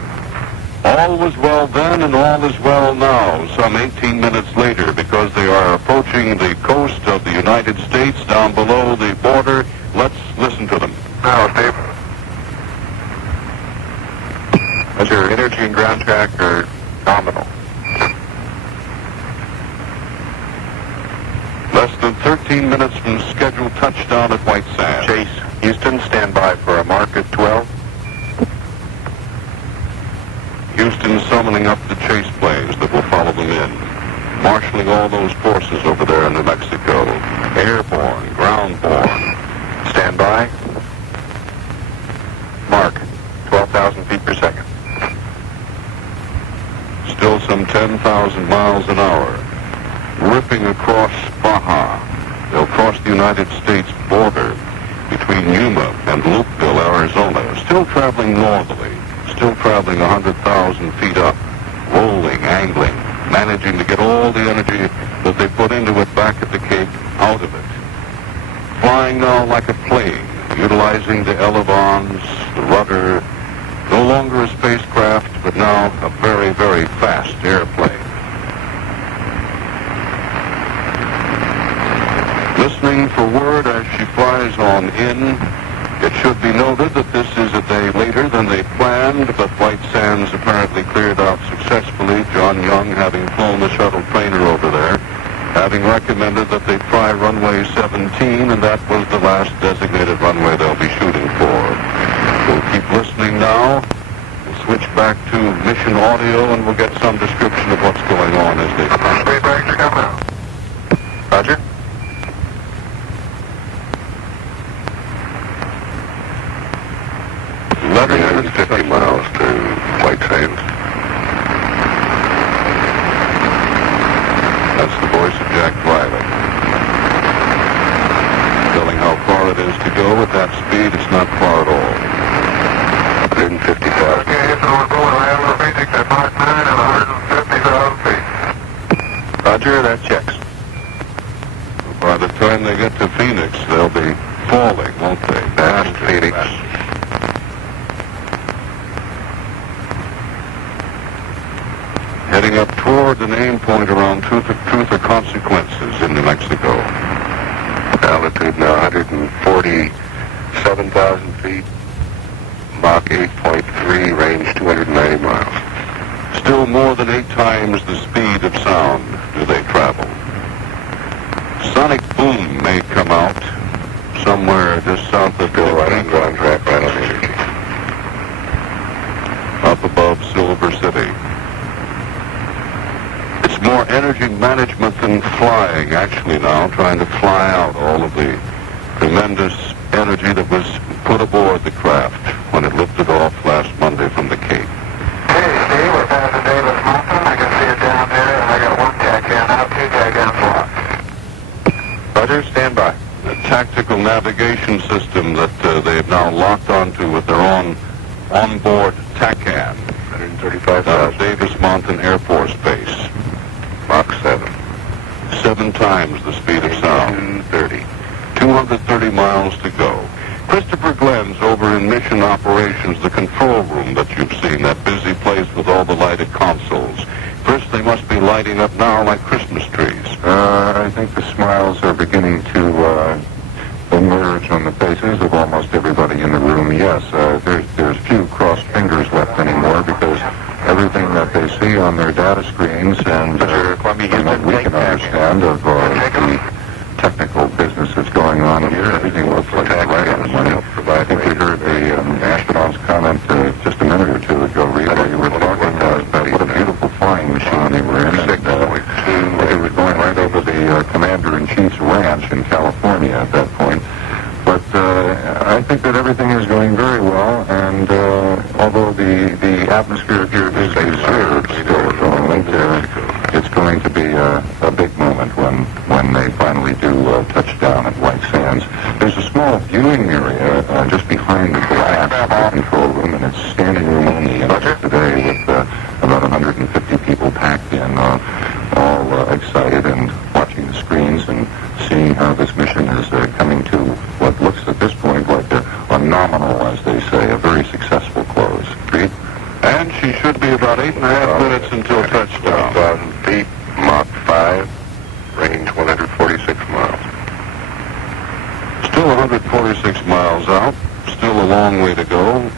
All was well then and all is well now, some 18 minutes later, because they are approaching the coast of the United States down below the border. Let's listen to them. Now, Steve. As your energy and ground track are nominal. Less than 13 minutes from scheduled touchdown at White Sands. Chase, Houston, stand by for a mark at 12. Houston summoning up the chase planes that will follow them in. Marshalling all those forces over there in New Mexico. Airborne, groundborne. Stand by. Mark, 12,000 feet per second. Still some 10,000 miles an hour, ripping across Baja. They'll cross the United States border between Yuma and Lukeville, Arizona, still traveling northerly, still traveling 100,000 feet up, rolling, angling, managing to get all the energy that they put into it back at the Cape out of it. Flying now like a plane, utilizing the elevons, the rudder, no longer a spacecraft, but now a very, very fast airplane. Listening for word as she flies on in. It should be noted that this is a day later than they planned, but White Sands apparently cleared out successfully, John Young having flown the shuttle trainer over there, having recommended that they try runway 17, and that was the last designated runway they'll be shooting for. We'll keep listening now. We'll switch back to mission audio, and we'll get some description of what's going on as they come. Speed brakes are coming out. Roger. Letting 350 miles to White Sands. That's the voice of Jack Riley. Telling how far it is to go at that speed. It's not far at all. 155. Okay, so we're going around for Phoenix at Mach 9 and 150,000 feet. Roger, that checks. By the time they get to Phoenix, they'll be falling, won't they? Past Phoenix. Heading up toward the name point around Truth or Consequences in New Mexico. Altitude now 147,000 feet. Mach 8.3, range 290 miles. Still more than 8 times the speed of sound do they travel. Sonic boom may come out somewhere just south of Still right on ground track, right on energy. Up above Silver City. It's more energy management than flying, actually, now, trying to fly out all of the tremendous energy that was put aboard the craft when it lifted off last Monday from the Cape. Hey, Steve, we're passing Davis Mountain. I can see it down there, and I got one tack in, out 2 tack Roger, stand by. A tactical navigation system that they have now locked onto with their own onboard TACAN. 135,000. Davis Mountain Air Force Base. Mach 7. 7 times the speed of sound. 230 miles to go. Christopher Glenn's over in Mission Operations, the control room that you've seen, that busy place with all the lighted consoles. First, they must be lighting up now like Christmas trees. I think the smiles are beginning to emerge on the faces of almost everybody in the room. Yes, there's few crossed fingers left anymore because everything that they see on their data screens and from what we can understand of the technical business that's going on here, everything looks like it's right on the money. I think we heard the astronaut's comment just a minute or two ago, Rita. You were talking about what a beautiful flying machine they were in, and they were going right over the Commander-in-Chief's ranch in California at that point. But I think that everything is going very well, and although the atmosphere here is reserved still at the moment, it's going to be a big moment when they finally do touch down at White Sands. There's a small viewing area just behind the glass of the control room, and it's standing room only today with about 150 people packed in, all excited and watching the screens and seeing how this mission is coming to what looks at this point like a nominal, as they say, a very successful close. Agreed? And she should be about 8.5 minutes until touchdown. 1,000 feet, Mach 5, range 146 miles. Still 146 miles out, still a long way to go,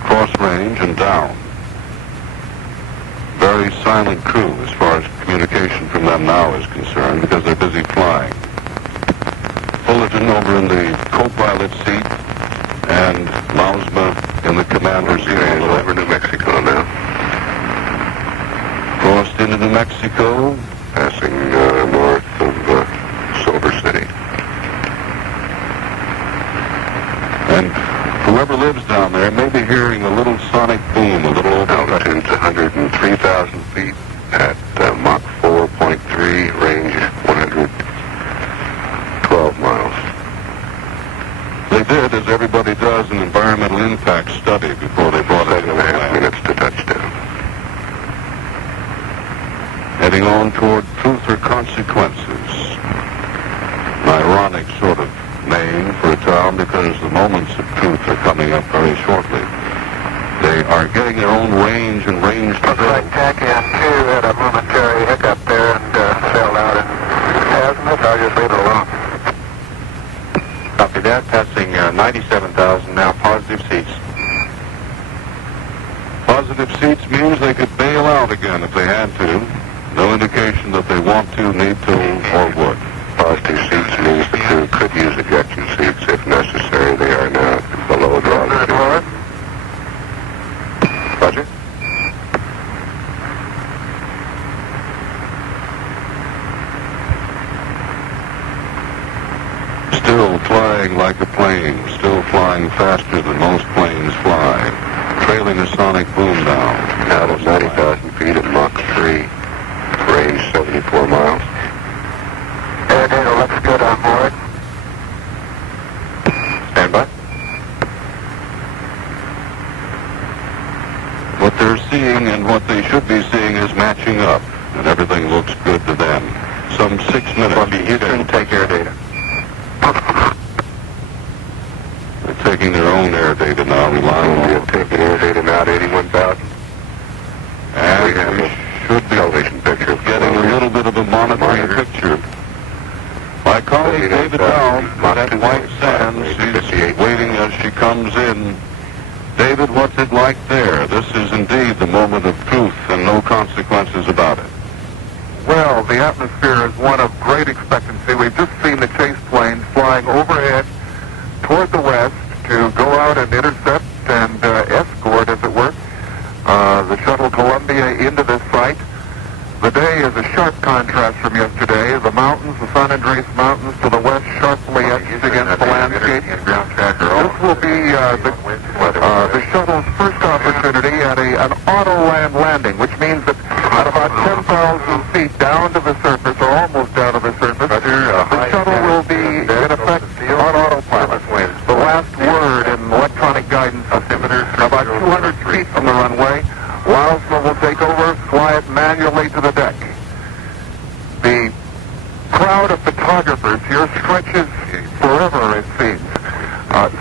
cross range and down. Very silent crew as far as communication from them now is concerned because they're busy flying. Fullerton over in the co-pilot seat and Lausma in the commander's seat. Over New Mexico now. Crossed into New Mexico. Passing north of Silver City. And whoever lives down there may be hearing a little sonic boom, a little altitude's 103,000 feet at Mach 4.3, range 112 miles. They did, as everybody does, an environmental impact study before they brought it to the land. 7.5 minutes to touchdown. Heading on toward Truth or Consequences. An ironic sort of name for a town because the moments of truth are coming up very shortly. They are getting their own range and range to Looks like TACAN 2 had a momentary hiccup there and fell out in azimuth. I'll just leave it alone. Copy that. Passing 97,000 now. Positive seats. Positive seats means they could bail out again if they had to. No indication that they want to, need to, or would. Positive seats means the crew could use ejection seats if necessary. They are now below the altitude. Roger. Still flying like a plane, still flying faster than most planes fly, trailing a sonic boom down. Out of 90,000 feet at Mach 3, range 74 miles. Air data looks good on board. Stand by. What they're seeing and what they should be seeing is matching up, and everything looks good to them. Some 6 minutes. Columbia Houston, take air data. They're taking their own air data now, relying on taking air data now at 81,000. And We have we a should be television picture of getting a little bit of a monitoring picture. My colleague David Down at White Sands, she's waiting as she comes in. David, what's it like there? This is indeed the moment of truth and no consequences about it. Well, the atmosphere is one of great expectancy. We've just seen the chase planes flying overhead toward the west to go out and intercept and escort, as it were, the shuttle Columbia into this site. The day is a sharp contrast from yesterday. The mountains, the San Andreas Mountains to the west, sharply etched against the landscape. This will be the shuttle's first opportunity at an auto-land landing, which means that at about 10,000 feet down to the surface, or almost down to the surface, the shuttle will be last word in electronic guidance altimeter. About 200 feet from the runway, Lousma will take over, fly it manually to the deck. The crowd of photographers here stretches forever, it seems.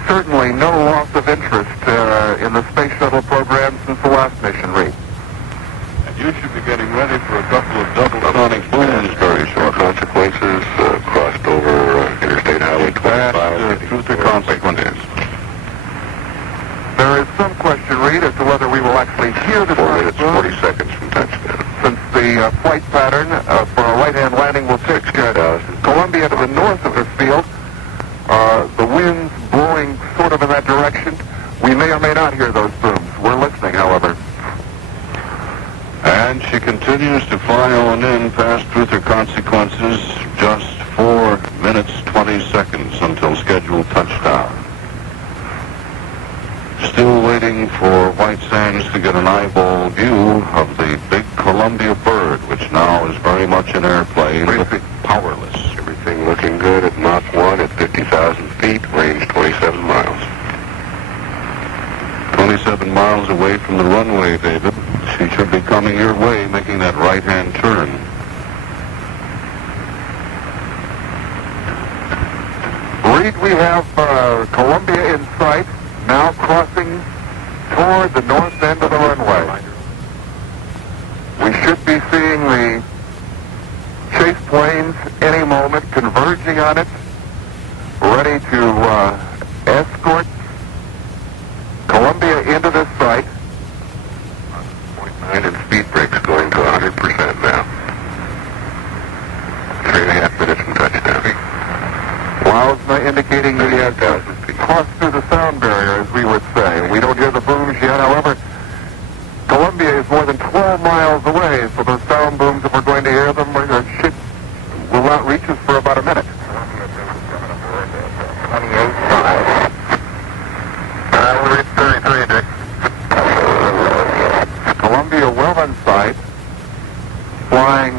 Certainly no loss of interest in the space shuttle program since the last mission, Reed. And you should be getting ready for a couple of double sonic booms very short. Consequences, crossed over Interstate Highway 25. Truth or consequences. There is some question, Reed, as to whether we will actually hear the 4 minutes, boom, 40 seconds from touchdown. since the flight pattern for a right-hand landing will take Columbia to the north of this field. The wind's blowing sort of in that direction. We may or may not hear those booms. We're listening, however. And she continues to fly on in past Truth or Consequences, just 4 minutes, 20 seconds until scheduled touchdown. Still waiting for White Sands to get an eyeball view of the big Columbia bird, which now is very much in airplane, but powerless. Everything looking good at Mach 1 at 50,000 feet, range 27 miles. 27 miles away from the runway, David. She should be coming your way, making that right-hand turn. Reed, we have Columbia in sight, now crossing toward the north end of the runway. We should be seeing the chase planes any moment converging on it, ready to escort Columbia into this site. 0.9 and speed brakes going to 100% now. 3.5 minutes from touchdown. Lousma indicating that he has crossed through the sound barrier, as we would say. We don't hear the booms yet, however. Columbia is more than 12 miles away, so those sound booms, if we're going to hear them, will not reach us for about a minute. 28.5. We're at 33, Dick. Columbia well in sight, flying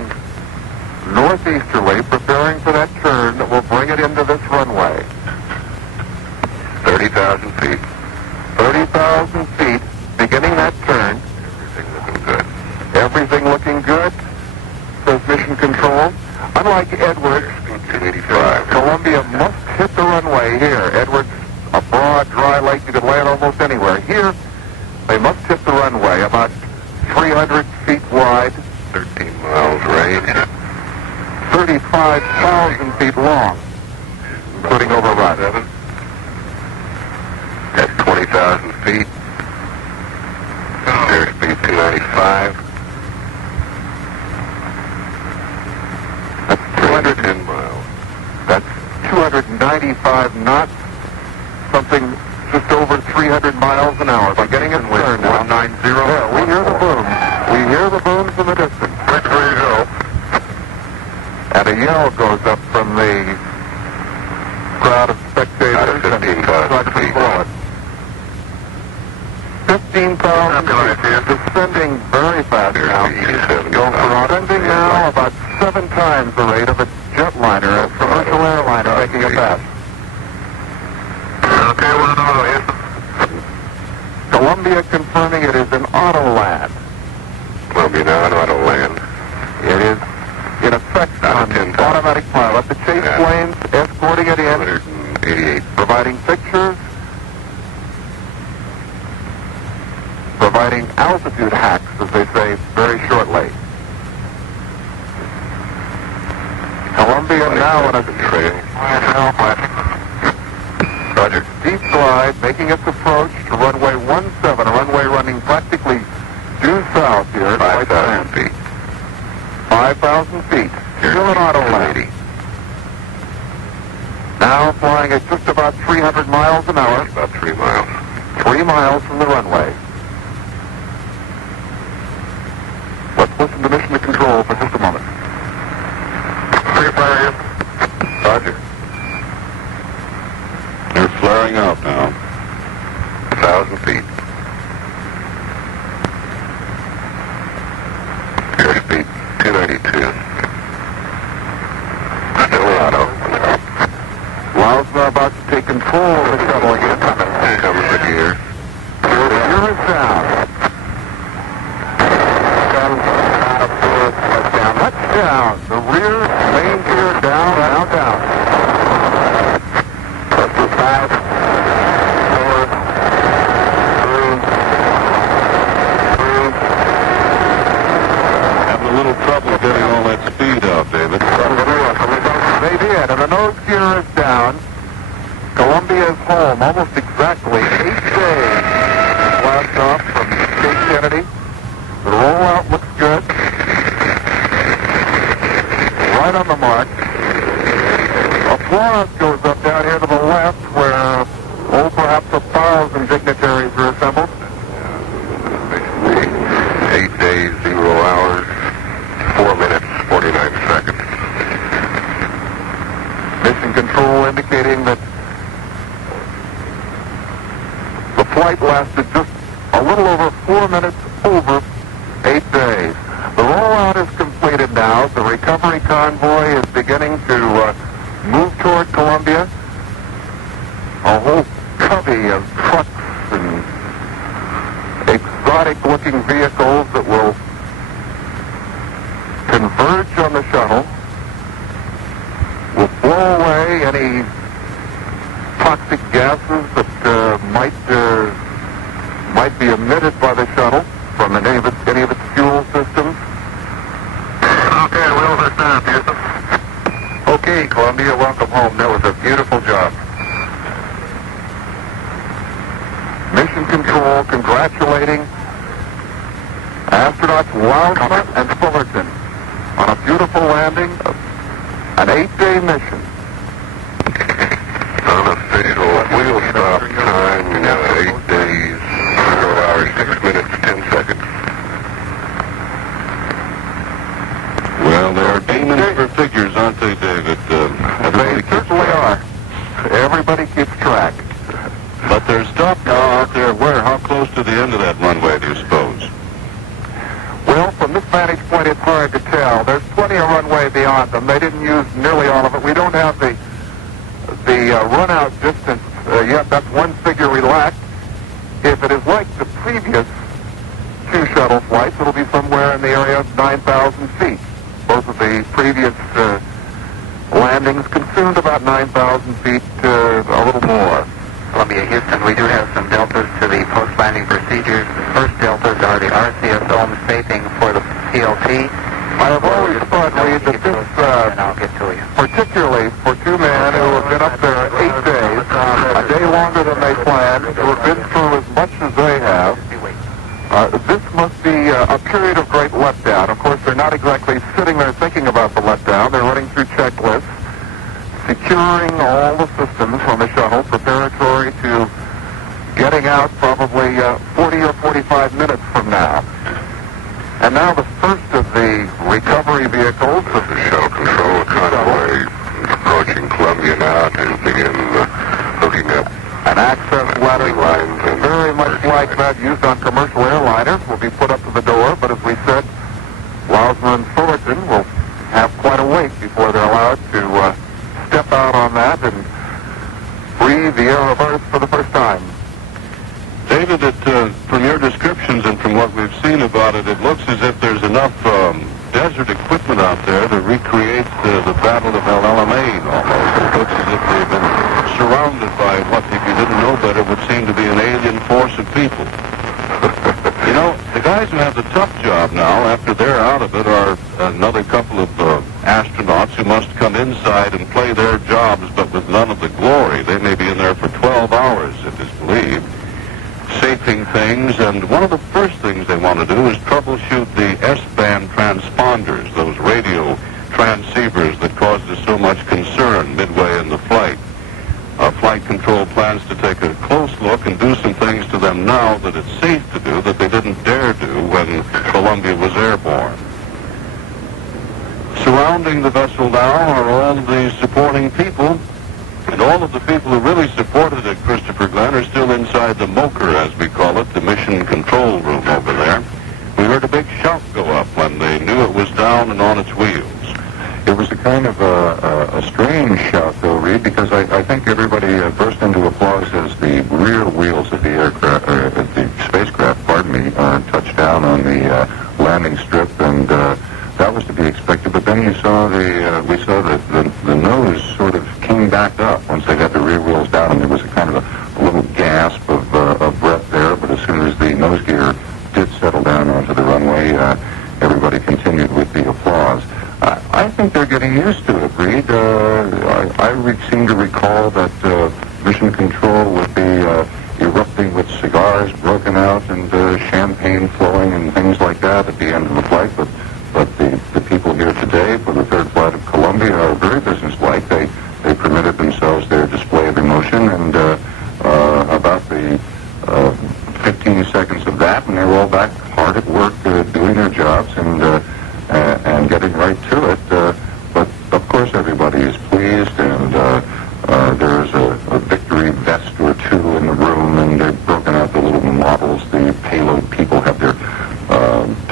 northeasterly, preparing for that turn that will bring it into this runway. 30,000 feet. 30,000 feet, beginning that turn. Everything looking good. Everything looking good, says Mission Control. Unlike Edwards, 285. Columbia must hit the runway here. Edwards, a broad, dry lake, you could land almost anywhere. Here, they must hit the runway, about 300 feet wide, 13 miles range. 35,000 feet long, including overrun. At 20,000 feet. Airspeed 295. That's 210 miles. That's 295 knots, something just over 300 miles an hour. By getting it turned now. 190. Yeah, we hear the booms. We hear the booms in the distance. And a yell goes up from the crowd of spectators. 15,000 feet. 15,000 feet. Descending very fast now. Descending now about 7 times the rate of a jetliner, a commercial airliner making a pass. Okay, we're on auto. Columbia confirming it is an auto land. Columbia now on auto land. It is, in effect, on automatic pilot. The chase planes escorting it in, 188. providing pictures, providing altitude hacks, as they say, very shortly. Columbia now in a trail. Roger. Deep glide, making its approach to runway 17, a runway running practically due south here. 5,000 feet. 5,000 feet. Still an auto land. Now flying at just about 300 miles an hour. About 3 miles. 3 miles from the runway. Let's listen to mission to control for just a moment. Roger. They're flaring out now. 1,000 feet. Airspeed 292. Still auto. Lousma about to take control of the shuttle. going in. Here comes the gear. The gear is down. That's down. The rear main gear down, now down. That's the 5, 4, 3, 2. Having a little trouble getting all that speed out, David. They did, and the nose gear is down. Columbia is home almost exactly 8 days. Blast off from Cape Kennedy. The rollout looks good. Right on the mark. Applause goes up down here to the left where, perhaps 1,000 dignitaries are assembled. 8 days, 0 hours, 4 minutes, 49 seconds. Mission control indicating that the flight lasted just a little over 4 minutes over 8 days. The rollout is completed now. The recovery convoy is beginning to move toward Columbia. A whole covey of trucks and exotic-looking vehicles that will converge on the shuttle, will blow away any toxic gases that might be emitted by the shuttle from any of its fuel systems. Okay, wheels are down, Houston. Okay, Columbia, welcome home. That was a beautiful job. Mission control congratulating astronauts Wildman and Fullerton on a beautiful landing, an 8-day mission. Unofficial wheel stop time, 8 days, 0 hours, 6 minutes, 10 seconds. Well, they are demons for figures, aren't they, David? They certainly are. Everybody keeps track. But they're stopped now out there. Where? How close to the end of that runway, do you suppose? Well, from this vantage point, it's hard to tell. There's plenty of runway beyond them. They didn't use nearly all of it. We don't have the run-out distance yet. That's one figure we lack. If it is like the previous 2 shuttle flights, it'll be somewhere in the area of 9,000 feet. Both of the previous landings consumed about 9,000 feet, a little more. Columbia, Houston, we do have some deltas to the post-landing procedures. The first deltas are the RCSOM spacing for the PLT. I have always thought, Reed, that this, and I'll get to you. particularly for 2 men who have been up there 8 days, a day longer than they planned, who have been through as much as they have, this must be a period of great letdown. Of course, they're not exactly sitting there thinking about the letdown. They're running through checklists, securing all the systems on the shuttle, preparatory to getting out probably 40 or 45 minutes from now. And now the first of the recovery vehicles, The shuttle control convoy approaching Columbia now to begin hooking up. an access ladder very much like that used on commercial airliners, will be put up to the door. But as we said, Lausman and Fullerton will have quite a wait before they're allowed to step out on that and breathe the air of Earth for the first time. David, from your descriptions and from what we've seen about it, it looks as if there's enough desert equipment out there to recreate the Battle of El Alamein almost. It looks as if they've been surrounded by what, if you didn't know better, would seem to be an alien force of people. You know, the guys who have the tough job now, after they're out of it, are another couple of astronauts who must come inside and play their jobs, but with none of the glory. They may be in there for 12 hours, it is believed, safing things, and one of the first things they want to do is troubleshoot the S-band transponders, those radio transceivers that caused us so much concern midway in the flight. Flight control plans to take a close look and do some things to them now that it's safe to do that they didn't dare do when Columbia was airborne. Surrounding the vessel now are all the supporting people, and all of the people who really supported it, Christopher Glenn, are still inside the MOCR, as we call it, the mission control room over there. We heard a big shout go up when they knew it was down and on its wheels. It was a kind of a strange shout, though, Reed, because I think everybody burst into applause as the the rear wheels of the aircraft, the spacecraft, touched down on the landing strip, and that was to be expected. But then we saw the nose sort of came back up once they got the rear wheels down, and there was a kind of a little gasp of breath there. But as soon as the nose gear did settle down onto the runway, everybody continued with the applause. I think they're getting used to it, Reed. I seem to recall that Mission Control would be erupting with cigars broken out and champagne flowing and things like that at the end of the flight. But the people here today for the third flight of Columbia are very businesslike. They permitted themselves their display of emotion, and about the 15 seconds of that, and they were all back hard at work doing their jobs and getting right to it. But of course everybody is pleased, and there's a victory vest or two in the room, and they've broken out the little models. The payload people have their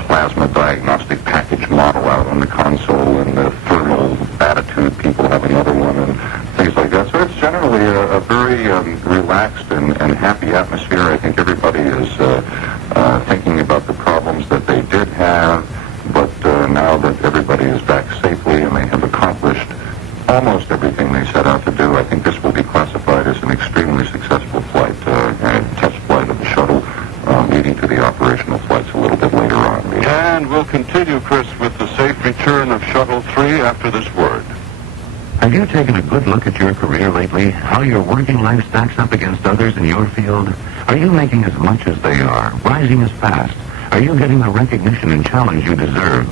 plasma diagnostic package model out on the console, and the thermal attitude people have another one, and things like that. So it's generally a very relaxed and happy atmosphere. I think everybody is thinking about the problems that they did have, but now that everybody is back safely and they have accomplished almost everything they set out to do, I think this will be classified as an extremely successful flight, test flight of the shuttle, leading to the operational flights a little bit later on. And we'll continue, Chris, with the safe return of Shuttle 3 after this word. Have you taken a good look at your career lately? How your working life stacks up against others in your field? Are you making as much as they are? Rising as fast? Are you getting the recognition and challenge you deserve?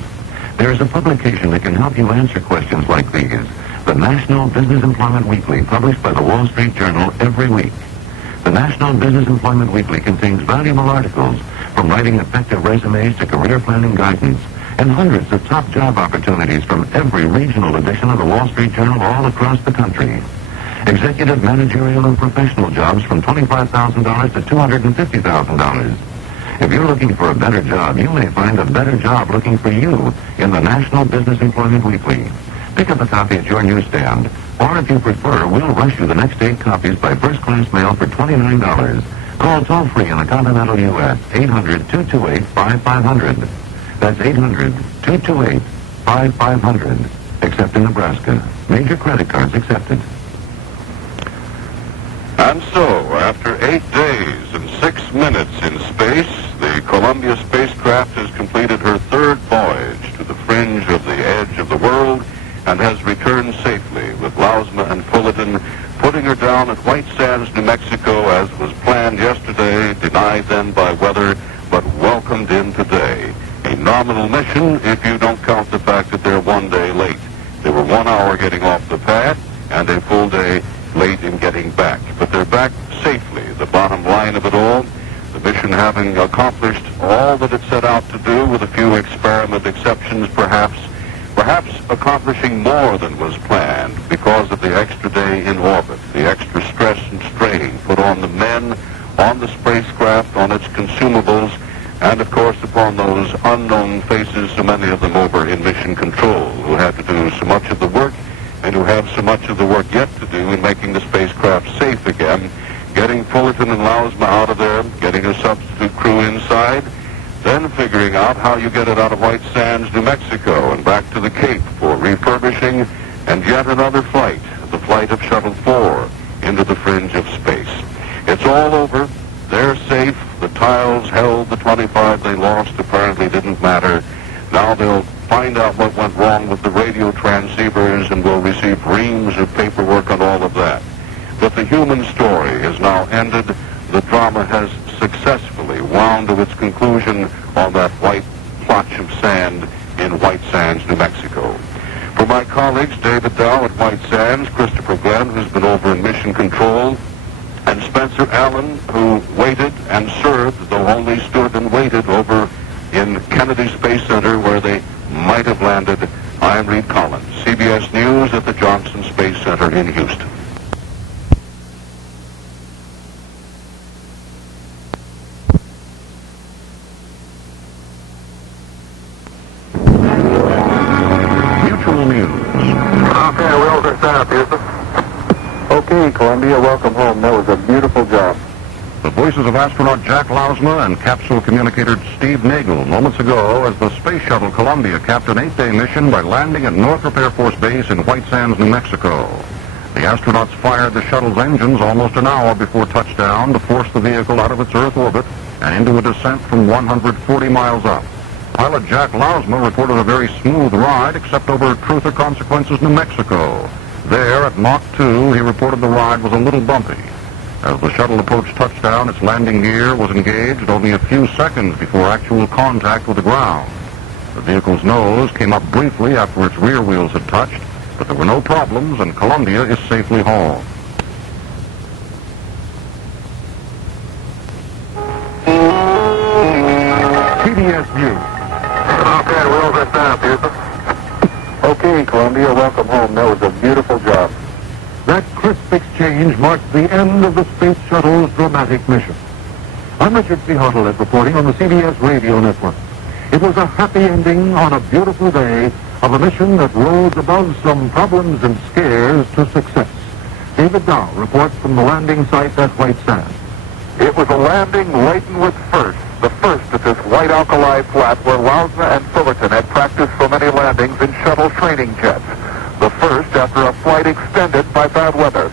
There is a publication that can help you answer questions like these. The National Business Employment Weekly, published by the Wall Street Journal every week. The National Business Employment Weekly contains valuable articles, from writing effective resumes to career planning guidance, and hundreds of top job opportunities from every regional edition of the Wall Street Journal all across the country. Executive, managerial, and professional jobs from $25,000 to $250,000. If you're looking for a better job, you may find a better job looking for you in the National Business Employment Weekly. Pick up a copy at your newsstand, or if you prefer, we'll rush you the next 8 copies by first-class mail for $29. Call toll-free in the continental U.S., 800-228-5500. That's 800-228-5500, except in Nebraska. Major credit cards accepted. And so, after 8 days and 6 minutes in space, the Columbia spacecraft has completed her third voyage to the fringe of the edge of the world and has returned safely, with Lausma and Fullerton putting her down at White Sands, New Mexico, as was planned yesterday, denied then by weather, but welcomed in today. A nominal mission if you don't count the fact that they're 1 day late. They were 1 hour getting off the pad and a full day late in getting back. But they're back safely, the bottom line of it all. The mission having accomplished all that it set out to do, with a few experiment exceptions perhaps accomplishing more than was planned because of the extra day in orbit, the extra stress and strain put on the men, on the spacecraft, on its consumables, and of course upon those unknown faces, so many of them over in mission control, who had to do so much of the work and who have so much of the work yet to do in making the spacecraft safe again, getting Fullerton and Lausma out of there, getting a substitute crew inside, then figuring out how you get it out of White Sands, New Mexico, and back to the Cape for refurbishing, and yet another flight, the flight of Shuttle 4, into the fringe of space. It's all over. They're safe. The tiles held. The 25 they lost apparently didn't matter. Now they'll find out what went wrong with the radio transceivers, and will receive reams of paperwork on all of that. But the human story is now ended. The drama has successfully wound to its conclusion on that white plotch of sand in White Sands, New Mexico. For my colleagues, David Dow at White Sands, Christopher Glenn, who's been over in Mission Control, and Spencer Allen, who waited and served, though only stood and waited, over in Kennedy Space Center where they might have landed, I'm Reed Collins, CBS News at the Johnson Space Center in Houston. Mutual News. Okay, wheels are set up, Houston. Okay. Okay, Columbia, welcome home. That was a beautiful job. The voices of astronaut Jack Lausma and capsule communicator Steve Nagel moments ago as the Space Shuttle Columbia capped an 8-day mission by landing at Northrop Air Force Base in White Sands, New Mexico. The astronauts fired the shuttle's engines almost an hour before touchdown to force the vehicle out of its Earth orbit and into a descent from 140 miles up. Pilot Jack Lausma reported a very smooth ride except over Truth or Consequences, New Mexico. There, at Mach 2, he reported the ride was a little bumpy. As the shuttle approached touchdown, its landing gear was engaged only a few seconds before actual contact with the ground. The vehicle's nose came up briefly after its rear wheels had touched, but there were no problems, and Columbia is safely home. CBS News. Okay, wheels are down, Houston. Okay, Columbia, welcome home. That was a beautiful job. That crisp exchange marked the end of the Space Shuttle's dramatic mission. I'm Richard C. Hartlett reporting on the CBS Radio Network. It was a happy ending on a beautiful day of a mission that rose above some problems and scares to success. David Dow reports from the landing site at White Sands. It was a landing laden with firsts. The first at this white alkali flat where Lausma and Fullerton had practiced so many landings in shuttle training jets. The first after a flight extended by bad weather.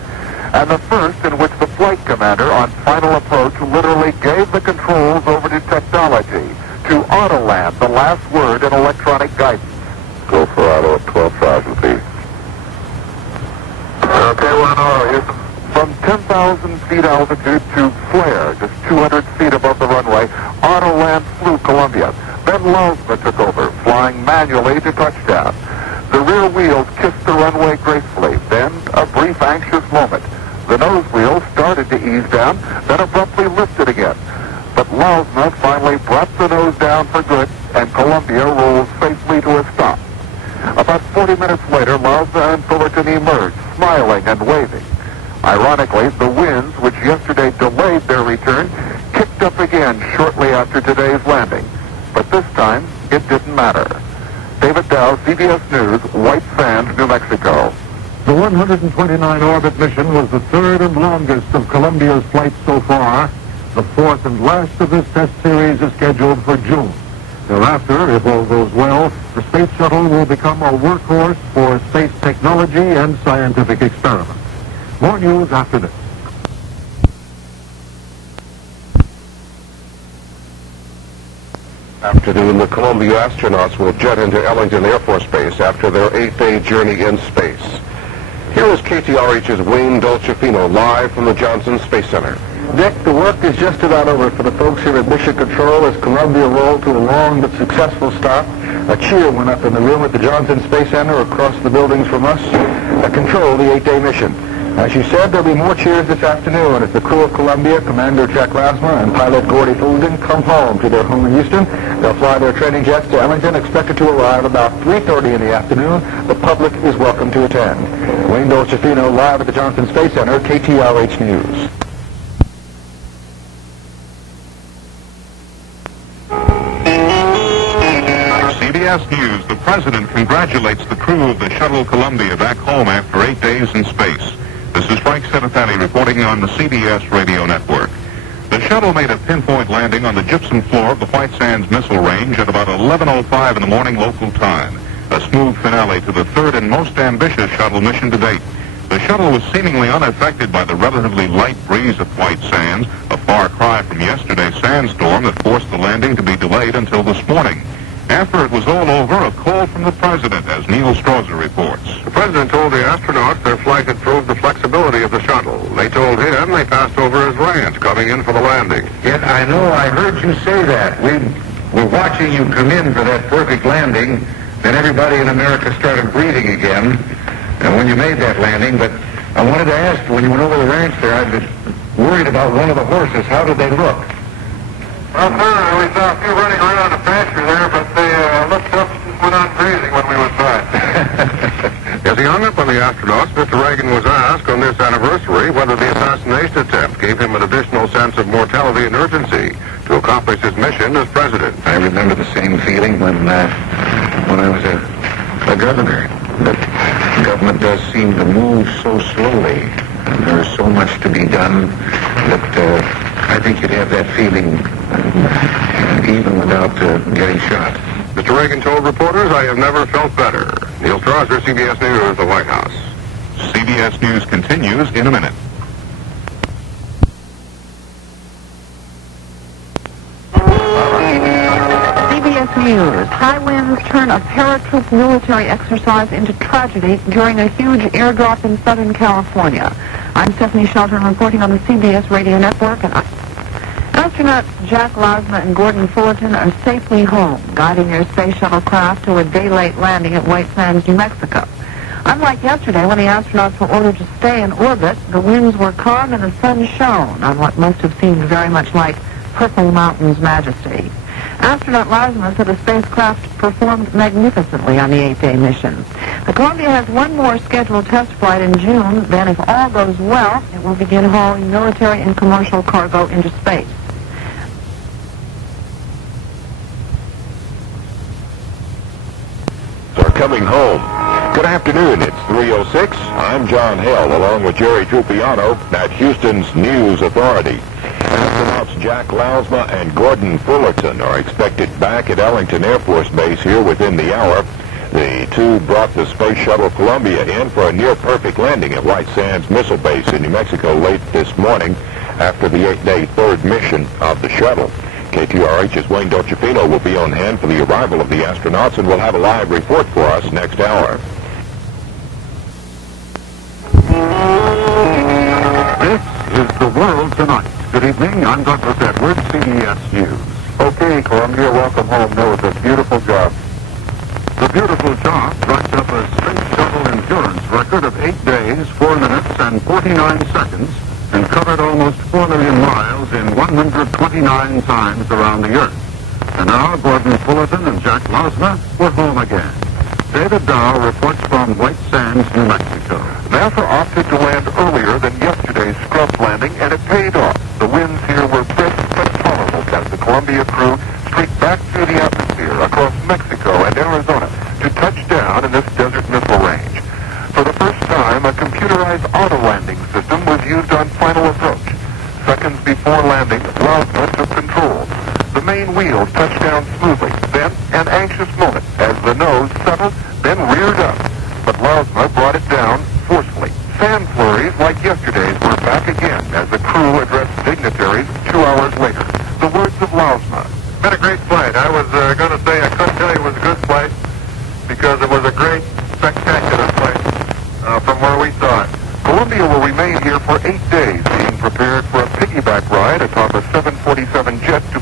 And the first in which the flight commander on final approach literally gave the controls over to technology, to auto-land, the last word in electronic guidance. Go for auto at 12,000 feet. Okay, we're on auto, Houston. From 10,000 feet altitude to flare, just 200 feet above the runway, auto-land flew Columbia. Then Lausma took over, flying manually to touchdown. The rear wheels kissed the runway gracefully. Then a brief anxious moment. The nose wheels started to ease down, then abruptly lifted again. But Lausma finally brought the nose down for good, and Columbia rolled safely to a stop. About 40 minutes later, Lausma and Fullerton emerged, smiling and waving. Ironically, the winds, which yesterday delayed their return, kicked up again shortly after today's landing. But this time, it didn't matter. David Dow, CBS News, White Sands, New Mexico. The 129 orbit mission was the third and longest of Columbia's flights so far. The fourth and last of this test series is scheduled for June. Thereafter, if all goes well, the Space Shuttle will become a workhorse for space technology and scientific experiments. More news after this. Afternoon, the Columbia astronauts will jet into Ellington Air Force Base after their 8-day journey in space. Here is KTRH's Wayne Dolcefino live from the Johnson Space Center. Dick, the work is just about over for the folks here at Mission Control as Columbia rolled to a long but successful stop. A cheer went up in the room at the Johnson Space Center across the buildings from us. Control the 8-day mission. As you said, there'll be more cheers this afternoon as the crew of Columbia, Commander Jack Lausma and pilot Gordy Fullerton, come home to their home in Houston. They'll fly their training jets to Ellington, expected to arrive about 3:30 in the afternoon. The public is welcome to attend. Wayne Dolcefino live at the Johnson Space Center, KTRH News. CBS News, the President congratulates the crew of the Shuttle Columbia back home after 8 days in space. This is Frank Sedefani reporting on the CBS Radio Network. The shuttle made a pinpoint landing on the gypsum floor of the White Sands Missile Range at about 11:05 in the morning local time. A smooth finale to the third and most ambitious shuttle mission to date. The shuttle was seemingly unaffected by the relatively light breeze at White Sands, a far cry from yesterday's sandstorm that forced the landing to be delayed until this morning. After it was all over, a call from the President, as Neil Strauser reports. The President told the astronauts their flight had proved the flexibility of the shuttle. They told him they passed over his ranch coming in for the landing. Yet I know I heard you say that. We were watching you come in for that perfect landing. Then everybody in America started breathing again. And when you made that landing, but I wanted to ask, when you went over the ranch there, I was worried about one of the horses. How did they look? Well, sir, we saw a few running around the pasture there, but they looked up and went on grazing when we went by. As he hung up on the astronauts, Mr. Reagan was asked on this anniversary whether the assassination attempt gave him an additional sense of mortality and urgency to accomplish his mission as president. I remember the same feeling when I was a governor. The government does seem to move so slowly. There is so much to be done that I think you'd have that feeling even without getting shot. Mr. Reagan told reporters, "I have never felt better." Neil Strasser, CBS News, the White House. CBS News continues in a minute. CBS News. High winds turn a paratroop military exercise into tragedy during a huge airdrop in Southern California. I'm Stephanie Shelton reporting on the CBS Radio Network, and astronauts Jack Lasma and Gordon Fullerton are safely home, guiding their space shuttle craft to a day-late landing at White Sands, New Mexico. Unlike yesterday, when the astronauts were ordered to stay in orbit, the winds were calm and the sun shone on what must have seemed very much like Purple Mountain's majesty. Astronaut Lasma said the spacecraft performed magnificently on the 8-day mission. The Columbia has one more scheduled test flight in June. Then, if all goes well, it will begin hauling military and commercial cargo into space. Are coming home. Good afternoon, it's 3:06. I'm John Hale, along with Jerry Trupiano at Houston's News Authority. Astronauts Jack Lasma and Gordon Fullerton are expected back at Ellington Air Force Base here within the hour. The two brought the Space Shuttle Columbia in for a near-perfect landing at White Sands Missile Base in New Mexico late this morning after the 8-day third mission of the shuttle. KTRH's Wayne Dolcefino will be on hand for the arrival of the astronauts and will have a live report for us next hour. This is The World Tonight. Good evening, I'm Douglas Edwards, CBS News. Okay, Columbia, welcome home. That was a beautiful job. The beautiful job racked up a space shuttle endurance record of 8 days, 4 minutes, and 49 seconds, and covered almost 4 million miles in 129 times around the Earth. And now Gordon Fullerton and Jack Lasma were home again. David Dow reports from White Sands, New Mexico. NASA opted to land earlier than yesterday's scrub landing, and it paid off. The winds here were brisk but tolerable as the Columbia crew streaked back through the atmosphere across Mexico and Arizona to touch down in this desert missile range. For the first time, a computerized auto-landing system was used on final approach. Seconds before landing, Lasma took control. The main wheels touched down smoothly. Then, an anxious moment as the nose settled, then reared up. But Lasma brought it down forcefully. Sand flurries like yesterday's were back again as the crew addressed dignitaries 2 hours later. The words of Lasma. Been a great flight. I was going to say I couldn't tell you it was a good flight because it was a great, spectacular flight from where we saw it. Columbia will remain here for 8 days, being prepared for a piggyback ride atop a 747 jet to